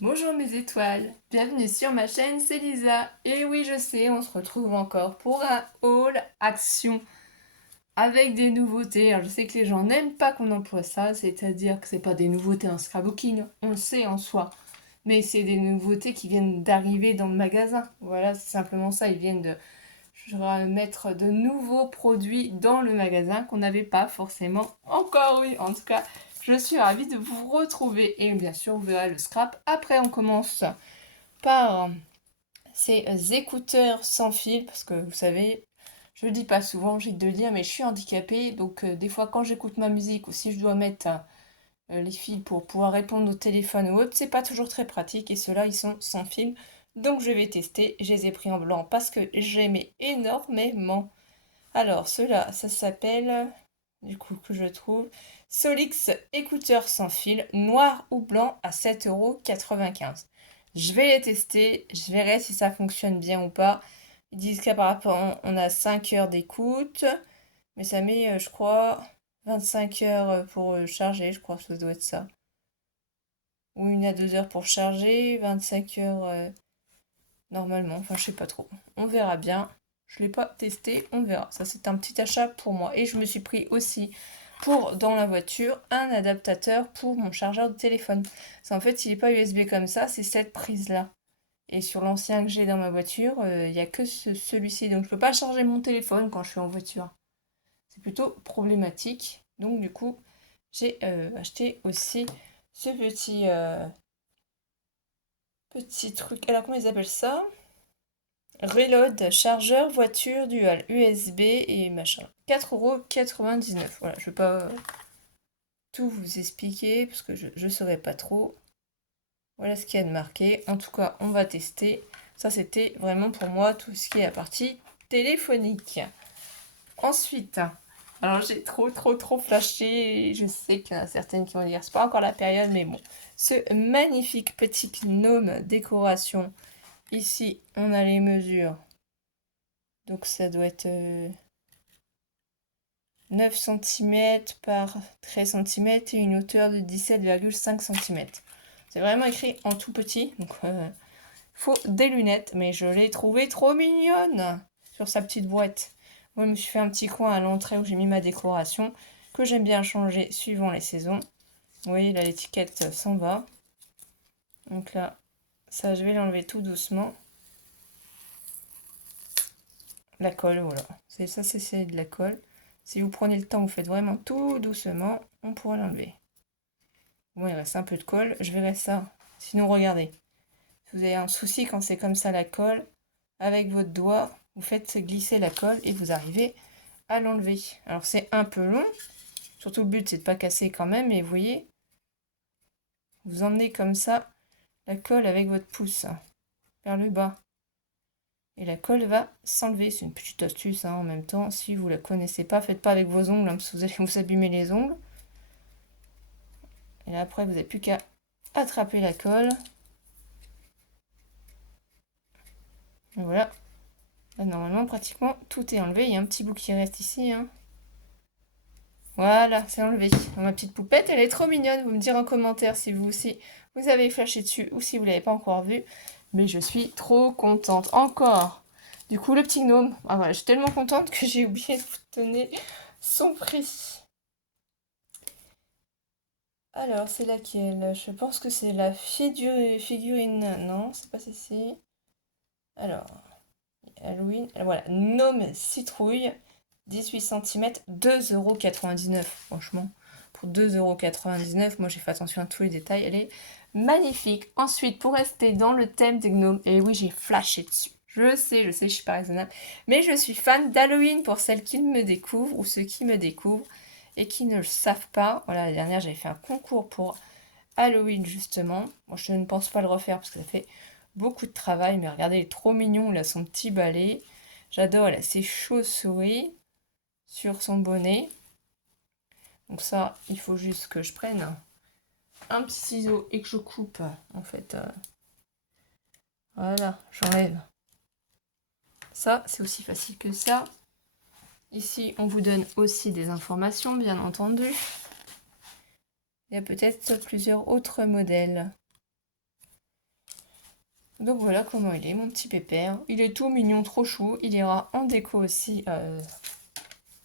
Bonjour mes étoiles, bienvenue sur ma chaîne, c'est Lisa. Et oui, je sais, on se retrouve encore pour un haul action avec des nouveautés. Alors, je sais que les gens n'aiment pas qu'on emploie ça, c'est-à-dire que c'est pas des nouveautés en scrapbooking, on le sait en soi, mais c'est des nouveautés qui viennent d'arriver dans le magasin. Voilà, c'est simplement ça, ils viennent de mettre de nouveaux produits dans le magasin qu'on n'avait pas forcément encore eu. En tout cas, je suis ravie de vous retrouver et bien sûr, vous verrez le scrap. Après, on commence par ces écouteurs sans fil parce que vous savez, je le dis pas souvent, j'ai de le dire, mais je suis handicapée. Donc, des fois, quand j'écoute ma musique ou si je dois mettre les fils pour pouvoir répondre au téléphone ou autre, c'est pas toujours très pratique et ceux-là, ils sont sans fil. Donc, je vais tester. Je les ai pris en blanc parce que j'aimais énormément. Alors, ceux-là, ça s'appelle, du coup, que je trouve, Solix écouteurs sans fil, noir ou blanc à 7,95 €. Je vais les tester, je verrai si ça fonctionne bien ou pas. Ils disent qu'apparemment, on a 5 heures d'écoute, mais ça met, je crois, 25 heures pour charger, je crois que ça doit être ça. Ou 1 à 2 heures pour charger, 25 heures normalement, enfin je sais pas trop. On verra bien. Je l'ai pas testé, on verra. Ça c'est un petit achat pour moi. Et je me suis pris aussi pour dans la voiture un adaptateur pour mon chargeur de téléphone. Parce qu'en fait il n'est pas USB comme ça, c'est cette prise là. Et sur l'ancien que j'ai dans ma voiture, il n'y a que celui-ci. Donc je peux pas charger mon téléphone quand je suis en voiture. C'est plutôt problématique. Donc du coup j'ai acheté aussi ce petit truc. Alors comment ils appellent ça? Reload, chargeur, voiture, dual, USB et machin. 4,99 €. Voilà, je vais pas tout vous expliquer parce que je ne saurais pas trop. Voilà ce qu'il y a de marqué. En tout cas, on va tester. Ça, c'était vraiment pour moi tout ce qui est la partie téléphonique. Ensuite, alors j'ai trop flashé. Je sais qu'il y en a certaines qui vont dire c'est pas encore la période, mais bon. Ce magnifique petit gnome décoration. Ici, on a les mesures. Donc ça doit être 9 cm par 13 cm et une hauteur de 17,5 cm. C'est vraiment écrit en tout petit, donc faut des lunettes, mais je l'ai trouvée trop mignonne sur sa petite boîte. Moi, je me suis fait un petit coin à l'entrée où j'ai mis ma décoration, que j'aime bien changer suivant les saisons. Vous voyez, là, l'étiquette s'en va. Donc là, ça, je vais l'enlever tout doucement. La colle, voilà. C'est ça, c'est de la colle. Si vous prenez le temps, vous faites vraiment tout doucement, on pourra l'enlever. Bon, il reste un peu de colle, je verrai ça. Sinon, regardez. Si vous avez un souci quand c'est comme ça la colle, avec votre doigt, vous faites glisser la colle et vous arrivez à l'enlever. Alors c'est un peu long, surtout le but c'est de pas casser quand même, et vous voyez, vous emmenez comme ça la colle avec votre pouce vers le bas. Et la colle va s'enlever. C'est une petite astuce en même temps. Si vous ne la connaissez pas, faites pas avec vos ongles, parce que vous allez vous abîmer les ongles. Et là après, vous n'avez plus qu'à attraper la colle. Et voilà. Là, normalement, pratiquement tout est enlevé. Il y a un petit bout qui reste ici. Voilà, c'est enlevé. Ma petite poupette, elle est trop mignonne. Vous me direz en commentaire si vous aussi vous avez flashé dessus ou si vous ne l'avez pas encore vu. Mais je suis trop contente. Encore. Du coup, le petit gnome. Ah voilà, je suis tellement contente que j'ai oublié de vous donner son prix. Alors, c'est laquelle? Je pense que c'est la figurine. Non, c'est pas celle-ci. Alors, Halloween. Voilà, gnome citrouille. 18 cm, 2,99 €. Franchement, pour 2,99 €, moi j'ai fait attention à tous les détails. Elle est magnifique. Ensuite, pour rester dans le thème des gnomes, et oui, j'ai flashé dessus. Je sais, je suis pas raisonnable. Mais je suis fan d'Halloween pour celles qui me découvrent ou ceux qui me découvrent et qui ne le savent pas. Voilà, la dernière, j'avais fait un concours pour Halloween justement. Moi, je ne pense pas le refaire parce que ça fait beaucoup de travail. Mais regardez, il est trop mignon. Il a son petit balai. J'adore, elle a ses chauves-souris sur son bonnet. Donc ça, il faut juste que je prenne un petit ciseau et que je coupe. En fait, voilà, j'enlève. Ça, c'est aussi facile que ça. Ici, on vous donne aussi des informations, bien entendu. Il y a peut-être plusieurs autres modèles. Donc voilà comment il est, mon petit pépère. Il est tout mignon, trop chou. Il ira en déco aussi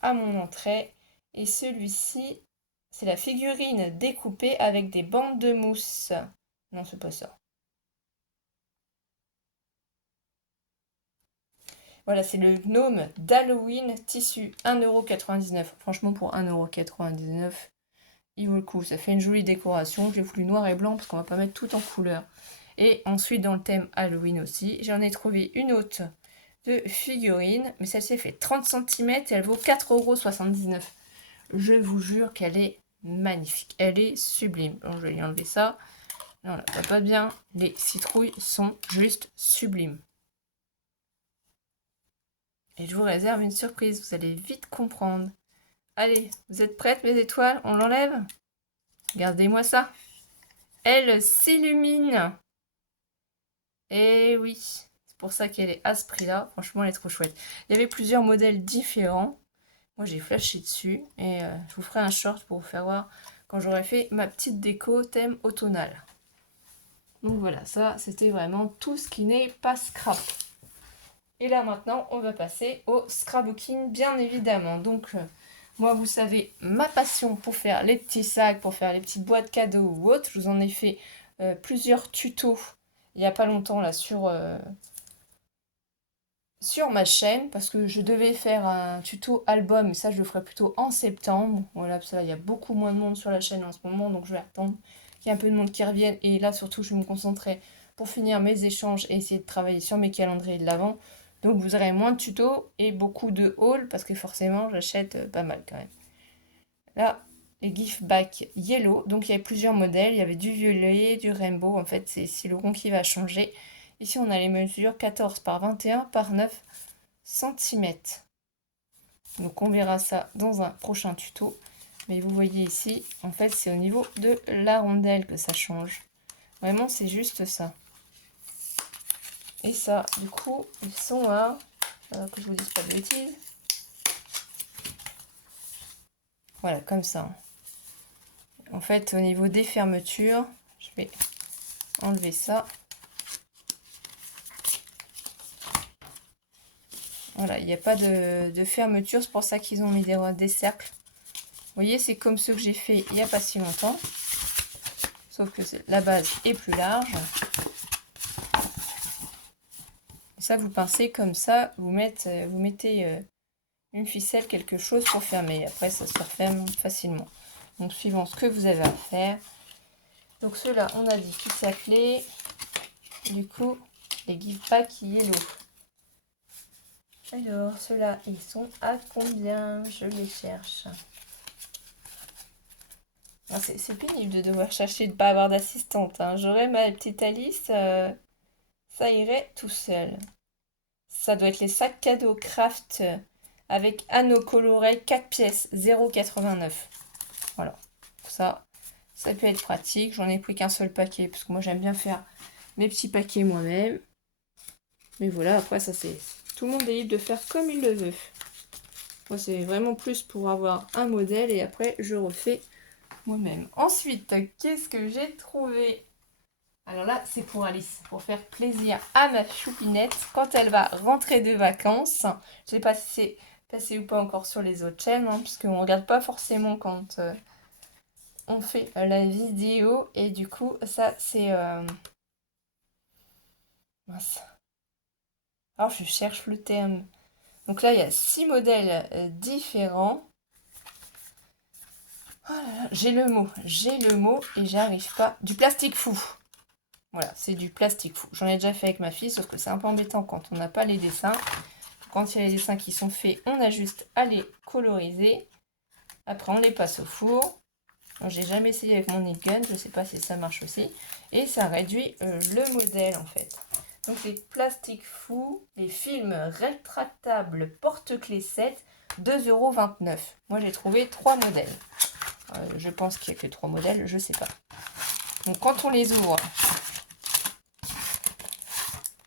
à mon entrée. Et celui-ci, c'est la figurine découpée avec des bandes de mousse. Non, c'est pas ça. Voilà, c'est le gnome d'Halloween tissu 1,99 €. Franchement, pour 1,99 €, il vaut le coup. Ça fait une jolie décoration. J'ai voulu noir et blanc parce qu'on va pas mettre tout en couleur. Et ensuite, dans le thème Halloween aussi, j'en ai trouvé une autre de figurine. Mais celle-ci fait 30 cm et elle vaut 4,79 €. Je vous jure qu'elle est magnifique. Elle est sublime. Bon, je vais lui enlever ça. Non, là, ça va pas bien. Les citrouilles sont juste sublimes. Et je vous réserve une surprise. Vous allez vite comprendre. Allez, vous êtes prêtes, mes étoiles? On l'enlève? Regardez-moi ça. Elle s'illumine. Et oui, c'est pour ça qu'elle est à ce prix-là. Franchement, elle est trop chouette. Il y avait plusieurs modèles différents. Moi, j'ai flashé dessus. Et je vous ferai un short pour vous faire voir quand j'aurai fait ma petite déco thème automnal. Donc voilà, ça, c'était vraiment tout ce qui n'est pas scrap. Et là, maintenant, on va passer au scrapbooking, bien évidemment. Donc, moi, vous savez, ma passion pour faire les petits sacs, pour faire les petites boîtes cadeaux ou autres. Je vous en ai fait plusieurs tutos il n'y a pas longtemps là sur ma chaîne parce que je devais faire un tuto album, mais ça je le ferai plutôt en septembre. Voilà, parce que là il y a beaucoup moins de monde sur la chaîne en ce moment, donc je vais attendre qu'il y ait un peu de monde qui revienne. Et là surtout je vais me concentrer pour finir mes échanges et essayer de travailler sur mes calendriers de l'avant. Donc vous aurez moins de tutos et beaucoup de hauls parce que forcément j'achète pas mal quand même. Là, les gift back yellow, donc il y avait plusieurs modèles, il y avait du violet, du rainbow, en fait c'est le rond qui va changer. Ici on a les mesures 14 par 21 par 9 cm. Donc on verra ça dans un prochain tuto. Mais vous voyez ici, en fait c'est au niveau de la rondelle que ça change. Vraiment c'est juste ça. Et ça, du coup, ils sont à... que je vous dise pas de bêtises. Voilà, comme ça. En fait, au niveau des fermetures, je vais enlever ça. Voilà, il n'y a pas de fermeture, c'est pour ça qu'ils ont mis des cercles. Vous voyez, c'est comme ceux que j'ai fait il n'y a pas si longtemps. Sauf que la base est plus large. Ça, vous pincez comme ça, vous mettez une ficelle, quelque chose pour fermer. Après, ça se referme facilement. Donc, suivant ce que vous avez à faire. Donc, ceux-là, on a dit qui s'appelait. Du coup, les gift pack yellow. Alors, ceux-là, ils sont à combien? Je les cherche. C'est pénible de devoir chercher, de ne pas avoir d'assistante. Hein. J'aurais ma petite Alice, ça irait tout seul. Ça doit être les sacs cadeaux craft avec anneaux colorés 4 pièces, 0,89. Voilà, ça peut être pratique. J'en ai pris qu'un seul paquet parce que moi j'aime bien faire mes petits paquets moi-même. Mais voilà, après ça c'est... Tout le monde est libre de faire comme il le veut. Moi c'est vraiment plus pour avoir un modèle et après je refais moi-même. Ensuite, qu'est-ce que j'ai trouvé? Alors là, c'est pour Alice, pour faire plaisir à ma choupinette quand elle va rentrer de vacances. Je ne sais pas si c'est passé ou pas encore sur les autres chaînes, hein, puisqu'on ne regarde pas forcément quand on fait la vidéo. Et du coup, ça, c'est... Mince. Alors, je cherche le terme. Donc là, il y a 6 modèles différents. Oh là là, j'ai le mot et j'arrive pas. Du plastique fou. Voilà, c'est du plastique fou. J'en ai déjà fait avec ma fille, sauf que c'est un peu embêtant quand on n'a pas les dessins. Quand il y a les dessins qui sont faits, on a juste à les coloriser. Après, on les passe au four. J'ai jamais essayé avec mon Knit Gun, je ne sais pas si ça marche aussi. Et ça réduit le modèle en fait. Donc les plastiques fous, les films rétractables porte-clés 7, 2,29 €. Moi j'ai trouvé 3 modèles. Je pense qu'il n'y a que 3 modèles, je ne sais pas. Donc quand on les ouvre,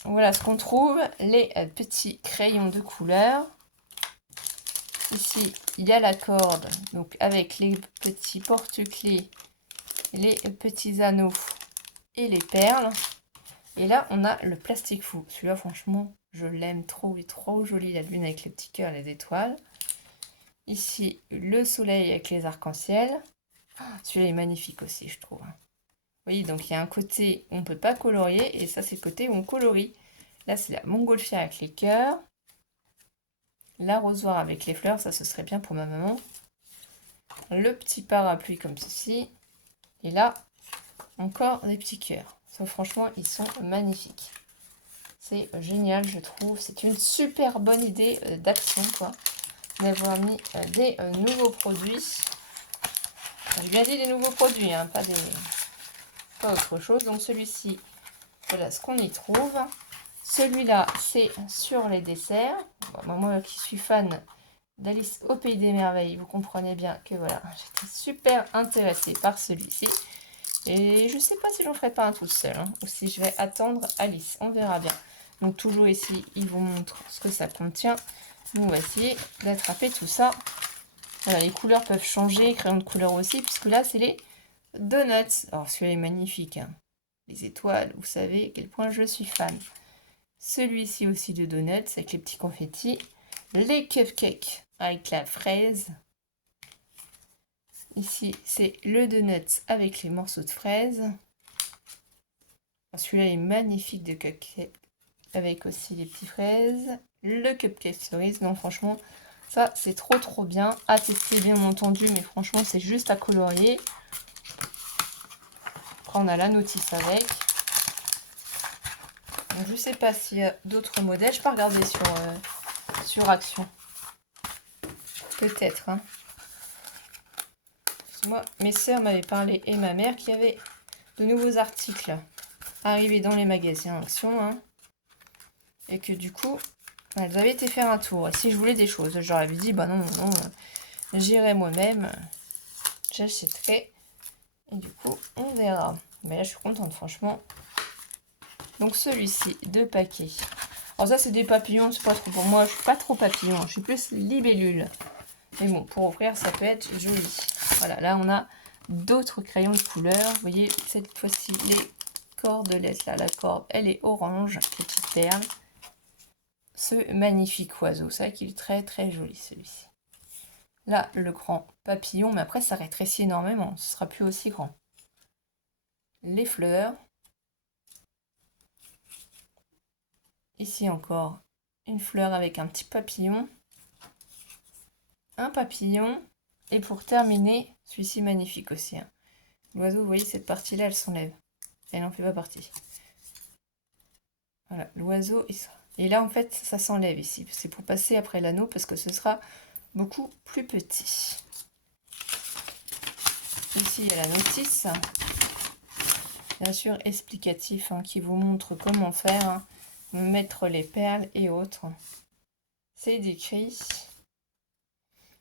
voilà ce qu'on trouve, les petits crayons de couleur. Ici, il y a la corde, donc avec les petits porte-clés, les petits anneaux et les perles. Et là, on a le plastique fou. Celui-là, franchement, je l'aime trop. Il est trop joli, la lune avec les petits cœurs, les étoiles. Ici, le soleil avec les arcs-en-ciel. Celui-là est magnifique aussi, je trouve. Oui, donc il y a un côté où on ne peut pas colorier, et ça, c'est le côté où on colorie. Là, c'est la montgolfière avec les cœurs. L'arrosoir avec les fleurs, ça, ce serait bien pour ma maman. Le petit parapluie comme ceci. Et là, encore des petits cœurs. Ça, franchement, ils sont magnifiques. C'est génial, je trouve. C'est une super bonne idée d'action, quoi. D'avoir mis des nouveaux produits. J'ai bien dit des nouveaux produits, hein, pas autre chose. Donc celui-ci, voilà ce qu'on y trouve. Celui-là, c'est sur les desserts. Bon, moi qui suis fan d'Alice au Pays des Merveilles, vous comprenez bien que voilà, j'étais super intéressée par celui-ci. Et je sais pas si j'en ferai pas un tout seul, hein, ou si je vais attendre Alice, on verra bien. Donc toujours ici, il vous montre ce que ça contient. Nous, on va essayer d'attraper tout ça. Voilà, les couleurs peuvent changer, crayons de couleur aussi, puisque là, c'est les donuts. Alors, celui-là est magnifique, hein. Les étoiles, vous savez à quel point je suis fan. Celui-ci aussi de donuts, avec les petits confettis. Les cupcakes avec la fraise. Ici, c'est le donut avec les morceaux de fraise. Celui-là est magnifique de cupcake, avec aussi les petites fraises. Le cupcake cerise, non franchement, ça c'est trop bien. À tester bien entendu, mais franchement c'est juste à colorier. Après on a la notice avec. Donc, je sais pas s'il y a d'autres modèles, je peux regarder sur Action. Peut-être, hein. Moi, mes sœurs m'avaient parlé, et ma mère, qu'il y avait de nouveaux articles arrivés dans les magasins Action, hein, et que du coup, elles avaient été faire un tour. Et si je voulais des choses, je leur avais dit, bah non, j'irai moi-même, j'achèterai. Et du coup, on verra. Mais là, je suis contente, franchement. Donc celui-ci, 2 paquets. Alors ça, c'est des papillons, c'est pas trop pour moi. Je suis pas trop papillon, je suis plus libellule. Mais bon, pour offrir, ça peut être joli. Voilà, là, on a d'autres crayons de couleur. Vous voyez, cette fois-ci, les cordelettes, là, la corde, elle est orange, petite perle. Ce magnifique oiseau, c'est vrai qu'il est très joli, celui-ci. Là, le grand papillon, mais après, ça rétrécit énormément. Ce sera plus aussi grand. Les fleurs. Ici encore, une fleur avec un petit papillon. Un papillon. Et pour terminer, celui-ci magnifique aussi, hein. L'oiseau, vous voyez, cette partie-là, elle s'enlève. Elle n'en fait pas partie. Voilà, l'oiseau. Et là, en fait, ça s'enlève ici. C'est pour passer après l'anneau parce que ce sera beaucoup plus petit. Ici, il y a la notice. Bien sûr, explicatif, hein, qui vous montre comment faire, hein, mettre les perles et autres. C'est décrit.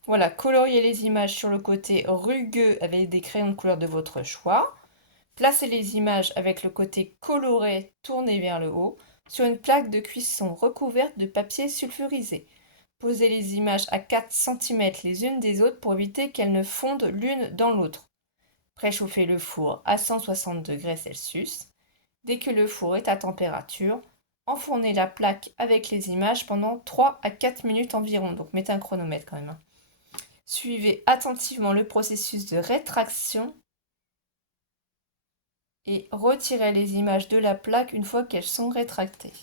Voilà, coloriez les images sur le côté rugueux avec des crayons de couleur de votre choix. Placez les images avec le côté coloré tourné vers le haut sur une plaque de cuisson recouverte de papier sulfurisé. Posez les images à 4 cm les unes des autres pour éviter qu'elles ne fondent l'une dans l'autre. Préchauffez le four à 160 degrés Celsius. Dès que le four est à température, enfournez la plaque avec les images pendant 3 à 4 minutes environ. Donc mettez un chronomètre quand même, hein. Suivez attentivement le processus de rétraction et retirez les images de la plaque une fois qu'elles sont rétractées.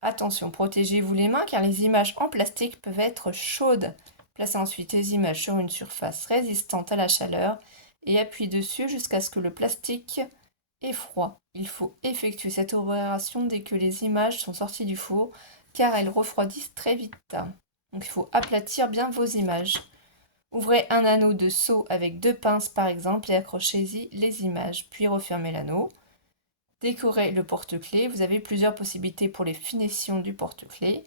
Attention, protégez-vous les mains car les images en plastique peuvent être chaudes. Placez ensuite les images sur une surface résistante à la chaleur et appuyez dessus jusqu'à ce que le plastique ait froid. Il faut effectuer cette opération dès que les images sont sorties du four car elles refroidissent très vite. Donc il faut aplatir bien vos images. Ouvrez un anneau de seau avec 2 pinces par exemple et accrochez-y les images, puis refermez l'anneau. Décorez le porte-clés. Vous avez plusieurs possibilités pour les finitions du porte-clés.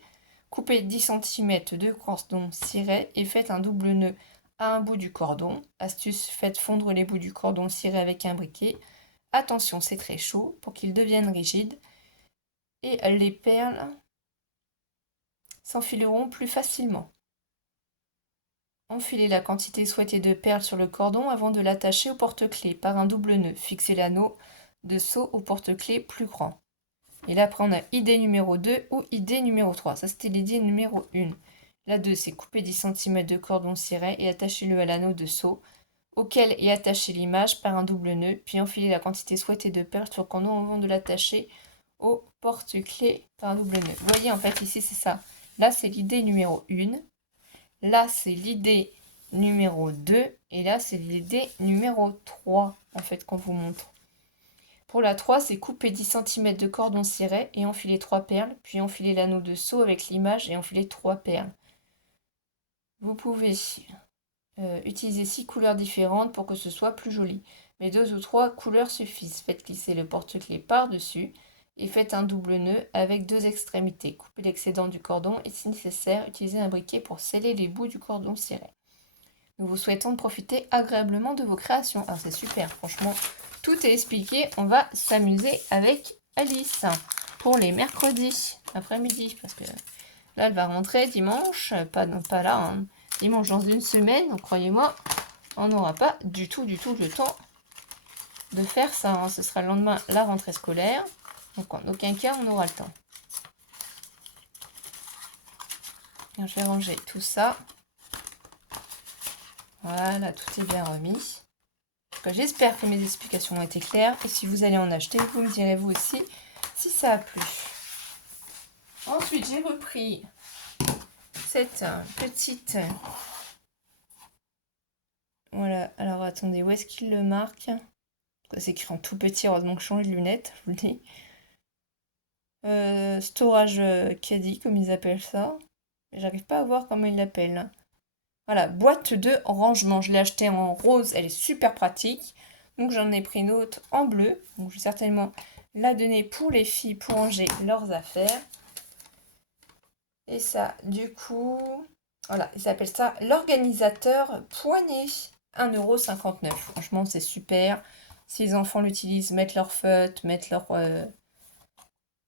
Coupez 10 cm de cordon ciré et faites un double nœud à un bout du cordon. Astuce, faites fondre les bouts du cordon ciré avec un briquet. Attention, c'est très chaud pour qu'ils deviennent rigides. Et les perles s'enfileront plus facilement. Enfilez la quantité souhaitée de perles sur le cordon avant de l'attacher au porte-clés par un double nœud. Fixez l'anneau de seau au porte-clés plus grand. Et là, après, on a idée numéro 2 ou idée numéro 3. Ça, c'était l'idée numéro 1. La 2, c'est couper 10 cm de cordon ciré et attacher-le à l'anneau de seau, auquel est attachée l'image par un double nœud, puis enfiler la quantité souhaitée de perles sur le cordon avant de l'attacher au porte-clés par un double nœud. Vous voyez, en fait, ici, c'est ça. Là, c'est l'idée numéro 1. Là, c'est l'idée numéro 2. Et là, c'est l'idée numéro 3, en fait, qu'on vous montre. Pour la 3, c'est couper 10 cm de cordon ciré et enfiler 3 perles, puis enfiler l'anneau de seau avec l'image et enfiler 3 perles. Vous pouvez utiliser 6 couleurs différentes pour que ce soit plus joli, mais 2 ou 3 couleurs suffisent. Faites glisser le porte-clés par-dessus et faites un double nœud avec 2 extrémités. Coupez l'excédent du cordon et si nécessaire, utilisez un briquet pour sceller les bouts du cordon ciré. Nous vous souhaitons de profiter agréablement de vos créations. Alors c'est super, franchement. Tout est expliqué, on va s'amuser avec Alice pour les mercredis après-midi, parce que là elle va rentrer dimanche, pas là, hein, dimanche dans une semaine, donc croyez-moi, on n'aura pas du tout le temps de faire ça, hein. Ce sera le lendemain la rentrée scolaire, donc en aucun cas on aura le temps. Je vais ranger tout ça, voilà, tout est bien remis. J'espère que mes explications ont été claires. Et si vous allez en acheter, vous me direz vous aussi si ça a plu. Ensuite, j'ai repris cette petite... Voilà, alors attendez, où est-ce qu'il le marque? C'est écrit en tout petit, heureusement que je change de lunettes, je vous le dis. Storage caddie, comme ils appellent ça. J'arrive pas à voir comment ils l'appellent. Voilà, boîte de rangement. Je l'ai achetée en rose, elle est super pratique. Donc j'en ai pris une autre en bleu. Donc je vais certainement la donner pour les filles pour ranger leurs affaires. Et ça, du coup, voilà, ils appellent ça l'organisateur poignée. 1,59 €. Franchement, c'est super. Si les enfants l'utilisent, mettent leur feutre, mettent leur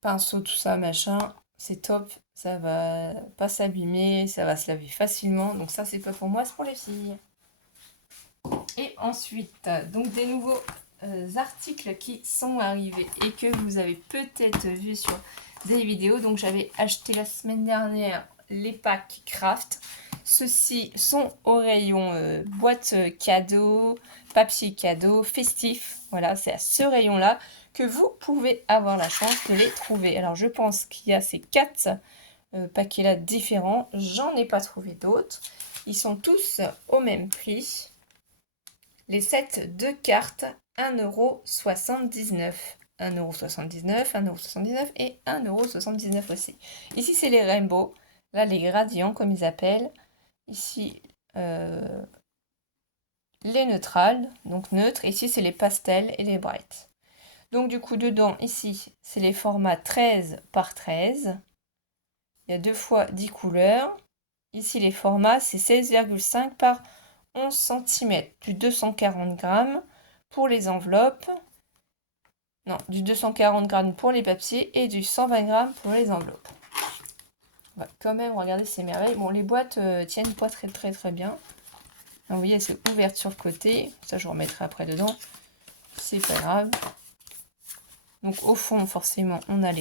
pinceau, tout ça, machin, c'est top. Ça va pas s'abîmer, ça va se laver facilement. Donc ça, c'est pas pour moi, c'est pour les filles. Et ensuite, donc des nouveaux articles qui sont arrivés et que vous avez peut-être vu sur des vidéos. Donc j'avais acheté la semaine dernière les packs craft. Ceux-ci sont au rayon boîte cadeau, papier cadeau, festif. Voilà, c'est à ce rayon-là que vous pouvez avoir la chance de les trouver. Alors je pense qu'il y a ces 4 paquets-là différents. J'en ai pas trouvé d'autres. Ils sont tous au même prix. Les sets de cartes, 1,79 €. 1,79 €, 1,79 € et 1,79 € aussi. Ici, c'est les rainbows. Là, les gradients, comme ils appellent. Ici, les neutrales, donc neutres. Ici, c'est les pastels et les bright. Donc, du coup, dedans, ici, c'est les formats 13 par 13. Il y a 2 fois 10 couleurs. Ici, les formats, c'est 16,5 par 11 cm, du 240 grammes pour les enveloppes. Non, du 240 grammes pour les papiers et du 120 grammes pour les enveloppes. On va quand même regarder ces merveilles. Bon, les boîtes tiennent pas très bien. Donc, vous voyez, elles sont ouvertes sur le côté. Ça, je remettrai après dedans. C'est pas grave. Donc, au fond, forcément, on a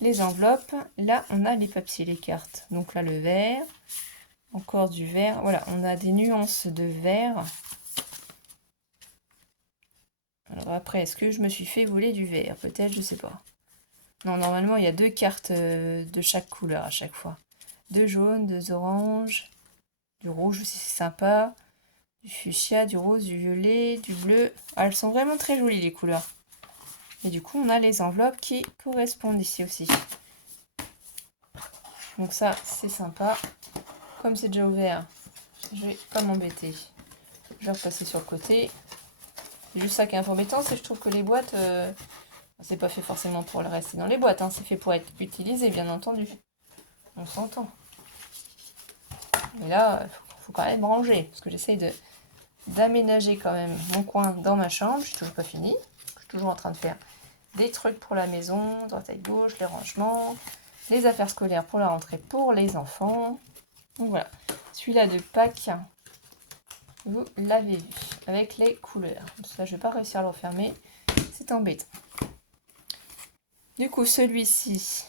les enveloppes. Là, on a les papiers, les cartes. Donc là, le vert. Encore du vert. Voilà, on a des nuances de vert. Alors après, est-ce que je me suis fait voler du vert? Peut-être, je sais pas. Non, normalement, il y a 2 cartes de chaque couleur à chaque fois. 2 jaunes, 2 oranges, du rouge aussi, c'est sympa. Du fuchsia, du rose, du violet, du bleu. Ah, elles sont vraiment très jolies, les couleurs. Et du coup, on a les enveloppes qui correspondent ici aussi. Donc ça, c'est sympa. Comme c'est déjà ouvert, je vais pas m'embêter. Je vais repasser sur le côté. C'est juste ça qui est un peu embêtant, c'est que je trouve que les boîtes, c'est pas fait forcément pour le rester dans les boîtes, hein, c'est fait pour être utilisé, bien entendu. On s'entend. Mais là, il faut quand même ranger, parce que j'essaye d'aménager quand même mon coin dans ma chambre. Je suis toujours pas finie. Je suis toujours en train de faire des trucs pour la maison, droite à gauche, les rangements, les affaires scolaires pour la rentrée pour les enfants. Donc voilà, celui-là de Pâques, vous l'avez vu, avec les couleurs. Ça, je vais pas réussir à le refermer. c'est embêtant. Du coup, celui-ci,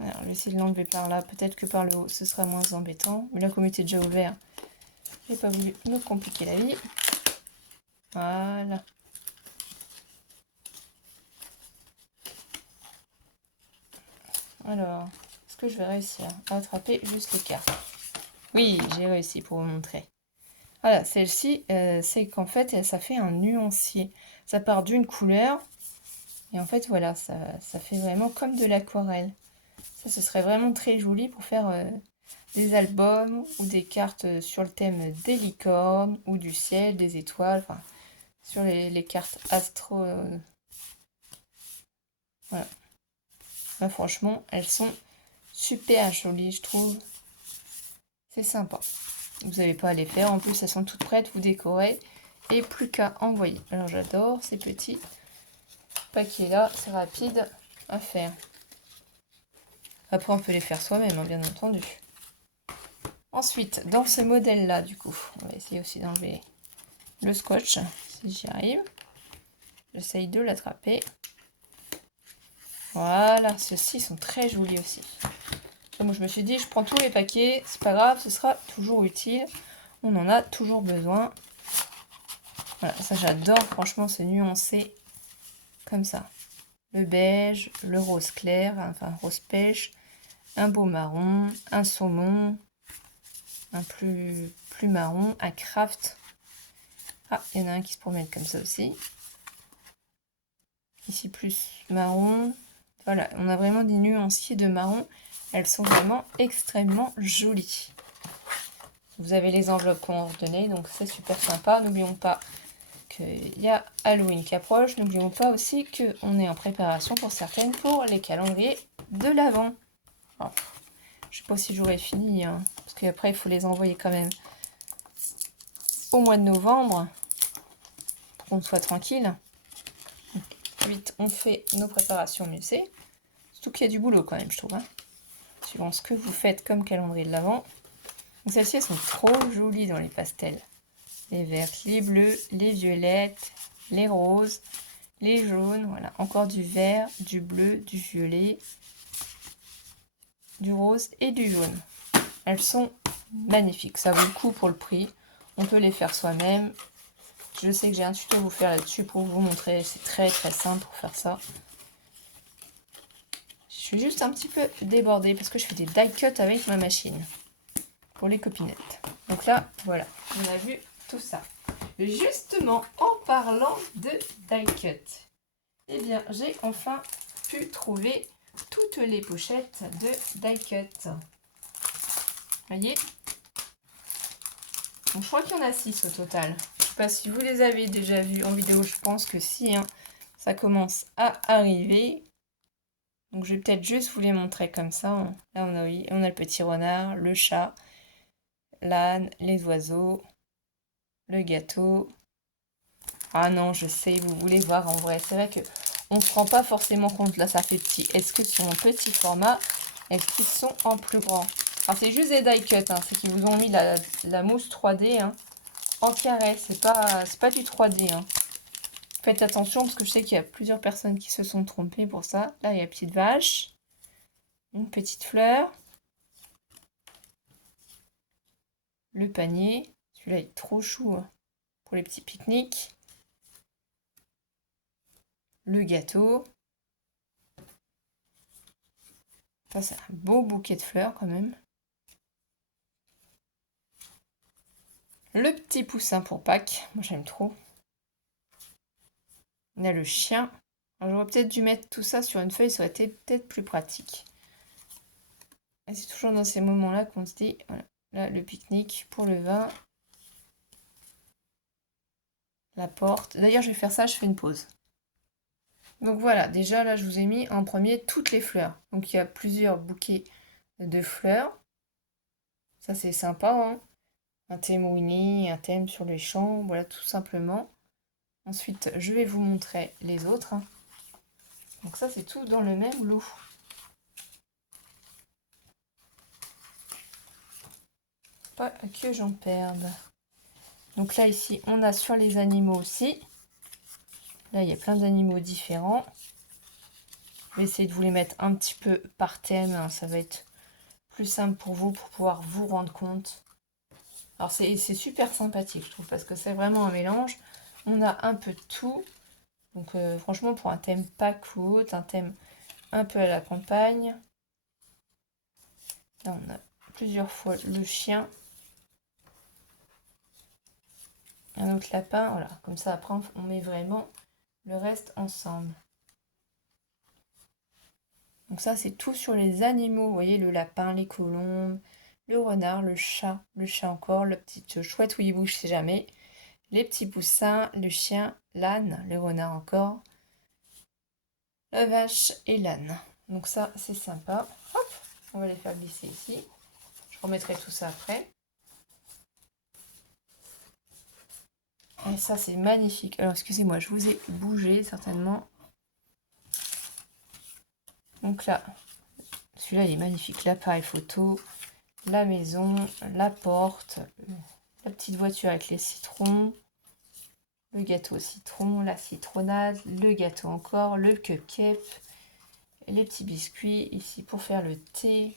alors je vais essayer de l'enlever par là, peut-être que par le haut, ce sera moins embêtant. Mais là, comme il était déjà ouvert, j'ai pas voulu nous compliquer la vie. Voilà. Alors, est-ce que je vais réussir à attraper juste les cartes? Oui, j'ai réussi pour vous montrer. Voilà, celle-ci, c'est qu'en fait, ça fait un nuancier. Ça part d'une couleur, et en fait, voilà, ça fait vraiment comme de l'aquarelle. Ça, ce serait vraiment très joli pour faire des albums ou des cartes sur le thème des licornes ou du ciel, des étoiles, enfin, sur les cartes astro. Voilà. Bah, franchement, elles sont super jolies, je trouve. C'est sympa. Vous n'avez pas à les faire. En plus, elles sont toutes prêtes. Vous décorez. Et plus qu'à envoyer. Alors, j'adore ces petits paquets-là. C'est rapide à faire. Après, on peut les faire soi-même, hein, bien entendu. Ensuite, dans ce modèle-là, du coup, on va essayer aussi d'enlever le scotch, si j'y arrive. J'essaye de l'attraper. Voilà, ceux-ci sont très jolis aussi. Donc je me suis dit, je prends tous les paquets, c'est pas grave, ce sera toujours utile. On en a toujours besoin. Voilà, ça j'adore, franchement, c'est nuancé comme ça. Le beige, le rose clair, enfin rose pêche, un beau marron, un saumon, un plus marron, un craft. Ah, il y en a un qui se promène comme ça aussi. Ici plus marron. Voilà, on a vraiment des nuanciers de marron. Elles sont vraiment extrêmement jolies. Vous avez les enveloppes coordonnées, donc c'est super sympa. N'oublions pas qu'il y a Halloween qui approche. N'oublions pas aussi qu'on est en préparation pour certaines pour les calendriers de l'Avent. Alors, je sais pas si j'aurai fini, hein, parce qu'après il faut les envoyer quand même au mois de novembre pour qu'on soit tranquille. Ensuite, on fait nos préparations, mieux c'est. Surtout qu'il y a du boulot quand même, je trouve. Hein. Suivant ce que vous faites comme calendrier de l'Avent. Donc celles-ci, elles sont trop jolies dans les pastels. Les vertes, les bleus, les violettes, les roses, les jaunes. Voilà, encore du vert, du bleu, du violet, du rose et du jaune. Elles sont magnifiques. Ça vaut le coup pour le prix. On peut les faire soi-même. Je sais que j'ai un tuto à vous faire là-dessus pour vous montrer. C'est très très simple pour faire ça. Je suis juste un petit peu débordée parce que je fais des die cuts avec ma machine pour les copinettes. Donc là, voilà, on a vu tout ça. Justement, en parlant de die cut, eh bien, j'ai enfin pu trouver toutes les pochettes de die cut. Voyez? Donc, je crois qu'il y en a 6 au total. Je ne sais pas si vous les avez déjà vus en vidéo, je pense que si, hein, ça commence à arriver. Donc je vais peut-être juste vous les montrer comme ça. Là on a le petit renard, le chat, l'âne, les oiseaux, le gâteau. Ah non, je sais, vous voulez voir en vrai. C'est vrai que on ne se rend pas forcément compte. Là, ça fait petit. Est-ce que c'est en petit format? Est-ce qu'ils sont en plus grand? Alors c'est juste des die cut, hein. C'est qu'ils vous ont mis la mousse 3D hein, en carré. C'est pas du 3D. Hein. Faites attention parce que je sais qu'il y a plusieurs personnes qui se sont trompées pour ça. Là, il y a une petite vache, une petite fleur, le panier. Celui-là est trop chou hein, pour les petits pique-niques. Le gâteau. Ça, c'est un beau bouquet de fleurs quand même. Le petit poussin pour Pâques. Moi, j'aime trop. On a le chien. J'aurais peut-être dû mettre tout ça sur une feuille, ça aurait été peut-être plus pratique. Et c'est toujours dans ces moments-là qu'on se dit, voilà, là, le pique-nique pour le vin. La porte. D'ailleurs, je vais faire ça, je fais une pause. Donc voilà, déjà là, je vous ai mis en premier toutes les fleurs. Donc il y a plusieurs bouquets de fleurs. Ça, c'est sympa, hein. Un thème Winnie, un thème sur les champs, voilà, tout simplement. Ensuite, je vais vous montrer les autres. Hein. Donc ça, c'est tout dans le même lot. Pas que j'en perde. Donc là, ici, on a sur les animaux aussi. Là, il y a plein d'animaux différents. Je vais essayer de vous les mettre un petit peu par thème, hein. Ça va être plus simple pour vous, pour pouvoir vous rendre compte. Alors, c'est super sympathique, je trouve, parce que c'est vraiment un mélange. On a un peu de tout. Donc, franchement, pour un thème pas côte, un thème un peu à la campagne. Là, on a plusieurs fois le chien. Un autre lapin, voilà. Comme ça, après, on met vraiment le reste ensemble. Donc ça, c'est tout sur les animaux. Vous voyez, le lapin, les colombes, le renard, le chat encore, la petite chouette où il bouge, si jamais, les petits poussins, le chien, l'âne, le renard encore, la vache et l'âne. Donc ça, c'est sympa. Hop, on va les faire glisser ici. Je remettrai tout ça après. Et ça, c'est magnifique. Alors, excusez-moi, je vous ai bougé, certainement. Donc là, celui-là, il est magnifique. L'appareil photo, la maison, la porte, la petite voiture avec les citrons, le gâteau au citron, la citronnade, le gâteau encore, le cupcake, les petits biscuits ici pour faire le thé,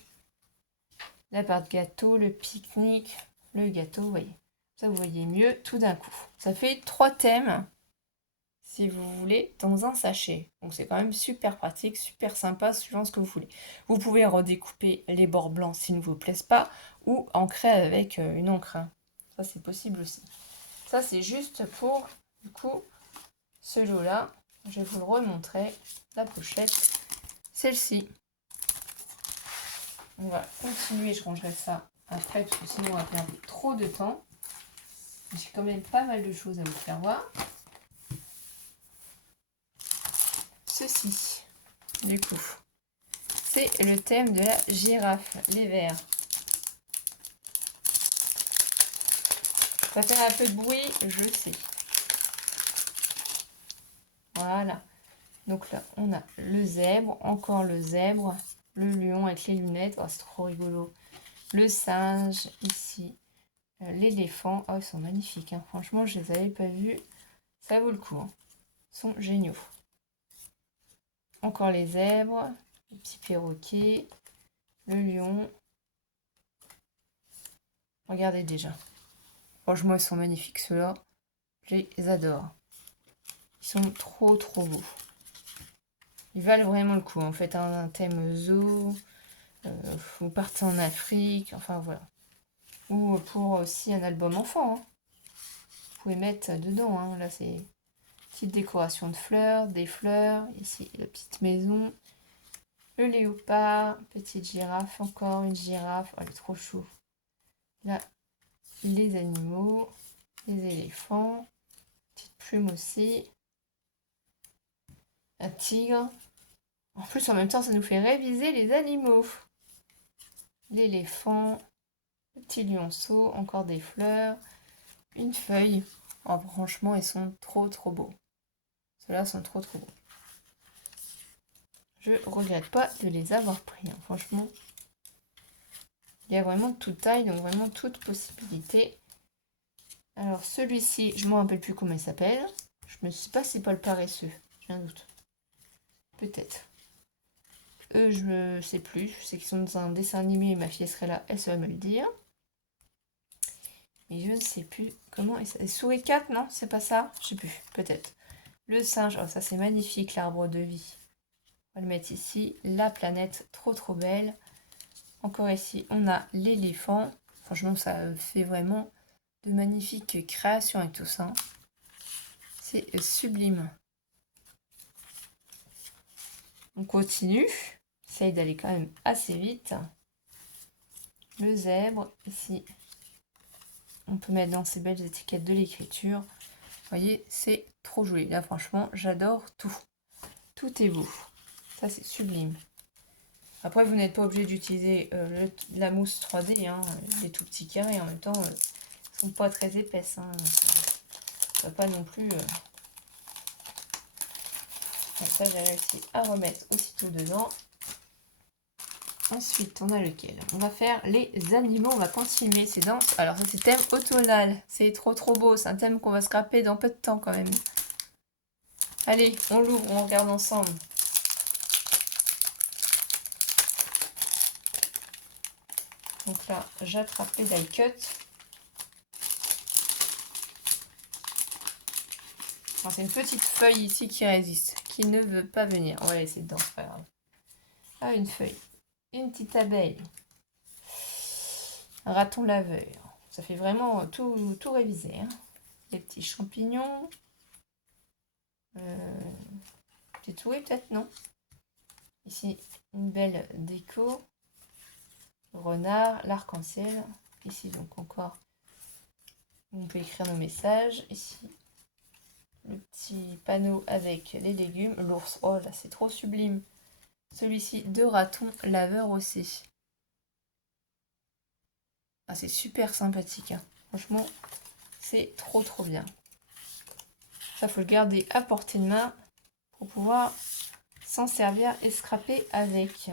la part de gâteau, le pique-nique, le gâteau, vous voyez. Ça, vous voyez mieux tout d'un coup. Ça fait 3 thèmes, si vous voulez, dans un sachet. Donc c'est quand même super pratique, super sympa, suivant ce que vous voulez. Vous pouvez redécouper les bords blancs s'ils ne vous plaisent pas, ou ancrer avec une encre. Ça, c'est possible aussi. Ça, c'est juste pour, du coup, ce lot-là. Je vais vous le remontrer. La pochette, celle-ci. On va continuer, je rangerai ça après, parce que sinon on va perdre trop de temps. J'ai quand même pas mal de choses à vous faire voir. Ceci, du coup, c'est le thème de la girafe, les vers. Ça fait un peu de bruit, je sais. Voilà. Donc là, on a le zèbre, encore le zèbre, le lion avec les lunettes, oh, c'est trop rigolo. Le singe, ici, l'éléphant, oh, ils sont magnifiques, hein. Franchement, je les avais pas vus, ça vaut le coup, hein. Ils sont géniaux. Encore les zèbres, le petit perroquet, le lion. Regardez déjà. Franchement, ils sont magnifiques, ceux-là. Je les adore. Ils sont trop, trop beaux. Ils valent vraiment le coup. En fait, un thème zoo, vous partez en Afrique, enfin voilà. Ou pour aussi un album enfant, hein. Vous pouvez mettre dedans, hein. Là, c'est petite décoration de fleurs, des fleurs. Ici, la petite maison. Le léopard, petite girafe, encore une girafe. Oh, elle est trop chou. Là, les animaux, les éléphants, petite plume aussi, un tigre. En plus, en même temps, ça nous fait réviser les animaux. L'éléphant, le petit lionceau, encore des fleurs, une feuille. Oh, franchement, ils sont trop trop beaux. Ceux-là sont trop trop beaux. Je regrette pas de les avoir pris, hein. Franchement, il y a vraiment toute taille, donc vraiment toute possibilité. Alors celui-ci, je ne me rappelle plus comment il s'appelle. Je me suis pas, c'est pas le paresseux, j'ai un doute. Peut-être. Eux, je ne sais plus. Je sais qu'ils sont dans un dessin animé, ma fille serait là, elle saurait me le dire. Mais je ne sais plus comment. Souris 4, non? C'est pas ça? Je sais plus, peut-être. Le singe, oh ça c'est magnifique, l'arbre de vie. On va le mettre ici. La planète, trop trop belle. Encore ici, on a l'éléphant. Franchement, ça fait vraiment de magnifiques créations avec tout ça. C'est sublime. On continue. Essaye d'aller quand même assez vite. Le zèbre, ici. On peut mettre dans ces belles étiquettes de l'écriture. Vous voyez, c'est trop joli. Là, franchement, j'adore tout. Tout est beau. Ça, c'est sublime. Après, vous n'êtes pas obligé d'utiliser la mousse 3D, hein, les tout petits carrés. En même temps, ils ne sont pas très épaisses, hein, ça va pas non plus... Donc ça, j'ai réussi à remettre aussitôt dedans. Ensuite, on a lequel? On va faire les animaux, on va continuer. C'est dans... Alors ça, c'est thème automnal. C'est trop trop beau. C'est un thème qu'on va scraper dans peu de temps quand même. Allez, on l'ouvre, on regarde ensemble. Donc là, j'attrape les die cut. C'est une petite feuille ici qui résiste, qui ne veut pas venir. On va laisser dedans, c'est pas grave. Ah, une feuille. Une petite abeille. Un raton laveur. Ça fait vraiment tout révisé. Hein. Des petits champignons. Petite souris peut-être, non? Ici, une belle déco. Renard, l'arc-en-ciel. Ici, donc encore, on peut écrire nos messages. Ici, le petit panneau avec les légumes. L'ours, oh là, c'est trop sublime. Celui-ci de raton laveur aussi. Ah, c'est super sympathique. Hein. Franchement, c'est trop bien. Ça, faut le garder à portée de main pour pouvoir s'en servir et scraper avec.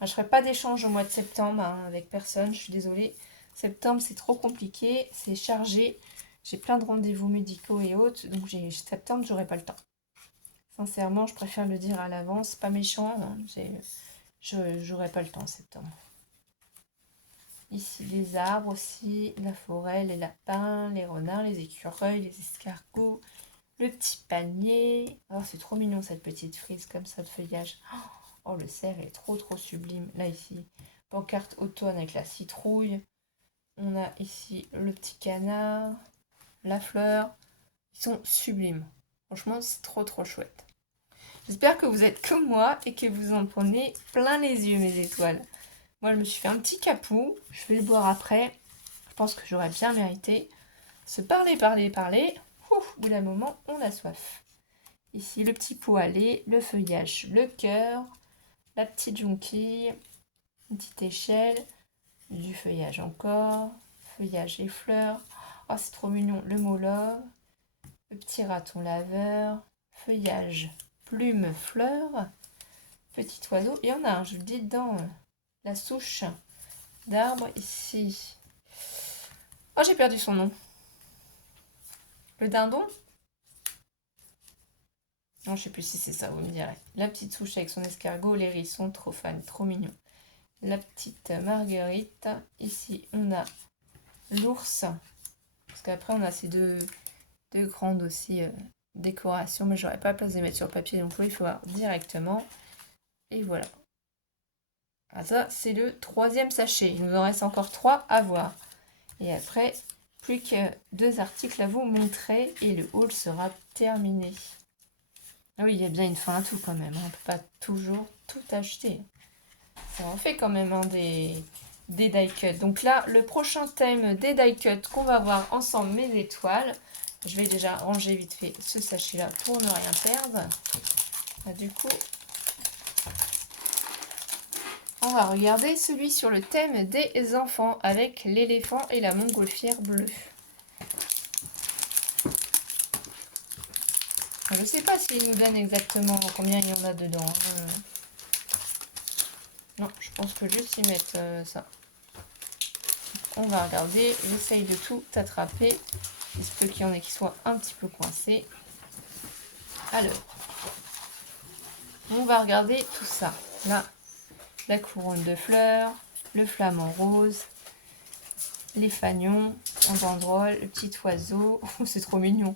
Je ne ferai pas d'échange au mois de septembre hein, avec personne, je suis désolée. Septembre, c'est trop compliqué, c'est chargé. J'ai plein de rendez-vous médicaux et autres, donc septembre, j'aurai pas le temps. Sincèrement, je préfère le dire à l'avance, pas méchant, hein, j'aurai pas le temps en septembre. Ici, les arbres aussi, la forêt, les lapins, les renards, les écureuils, les escargots, le petit panier. Oh, c'est trop mignon cette petite frise comme ça de feuillage. Oh, le cerf est trop sublime. Là, ici, pancarte automne avec la citrouille. On a ici le petit canard, la fleur. Ils sont sublimes. Franchement, c'est trop chouette. J'espère que vous êtes comme moi et que vous en prenez plein les yeux, mes étoiles. Moi, je me suis fait un petit capou. Je vais le boire après. Je pense que j'aurais bien mérité. Se parler. Au bout d'un moment, on a soif. Ici, le petit pot à lait, le feuillage, le cœur, la petite jonquille, une petite échelle, du feuillage encore, feuillage et fleurs. Oh, c'est trop mignon. Le mot love, le petit raton laveur, feuillage, plume, fleurs, petit oiseau. Il y en a un, je vous le dis, dans la souche d'arbre ici. Oh, j'ai perdu son nom. Le dindon? Non, je sais plus si c'est ça, vous me direz. La petite souche avec son escargot, les hérissons, trop fan, trop mignon. La petite marguerite. Ici, on a l'ours. Parce qu'après, on a ces deux grandes aussi décorations. Mais j'aurais pas la place de les mettre sur le papier, donc il faut voir directement. Et voilà. Ah, ça, c'est le 3e sachet. Il nous en reste encore 3 à voir. Et après, plus que 2 articles à vous montrer et le haul sera terminé. Ah oui, il y a bien une fin à tout quand même. On ne peut pas toujours tout acheter. Ça en fait quand même des die cuts. Donc là, le prochain thème des die cuts qu'on va voir ensemble, mes étoiles. Je vais déjà ranger vite fait ce sachet-là pour ne rien perdre. Là, du coup, on va regarder celui sur le thème des enfants avec l'éléphant et la montgolfière bleue. Je ne sais pas s'il nous donne exactement combien il y en a dedans. Non, je pense que juste y mettre ça. On va regarder, j'essaye de tout attraper. Il se peut qu'il y en ait qui soient un petit peu coincés. Alors, on va regarder tout ça. Là, la couronne de fleurs, le flamant rose, les fanions en banderole, le petit oiseau, oh, c'est trop mignon,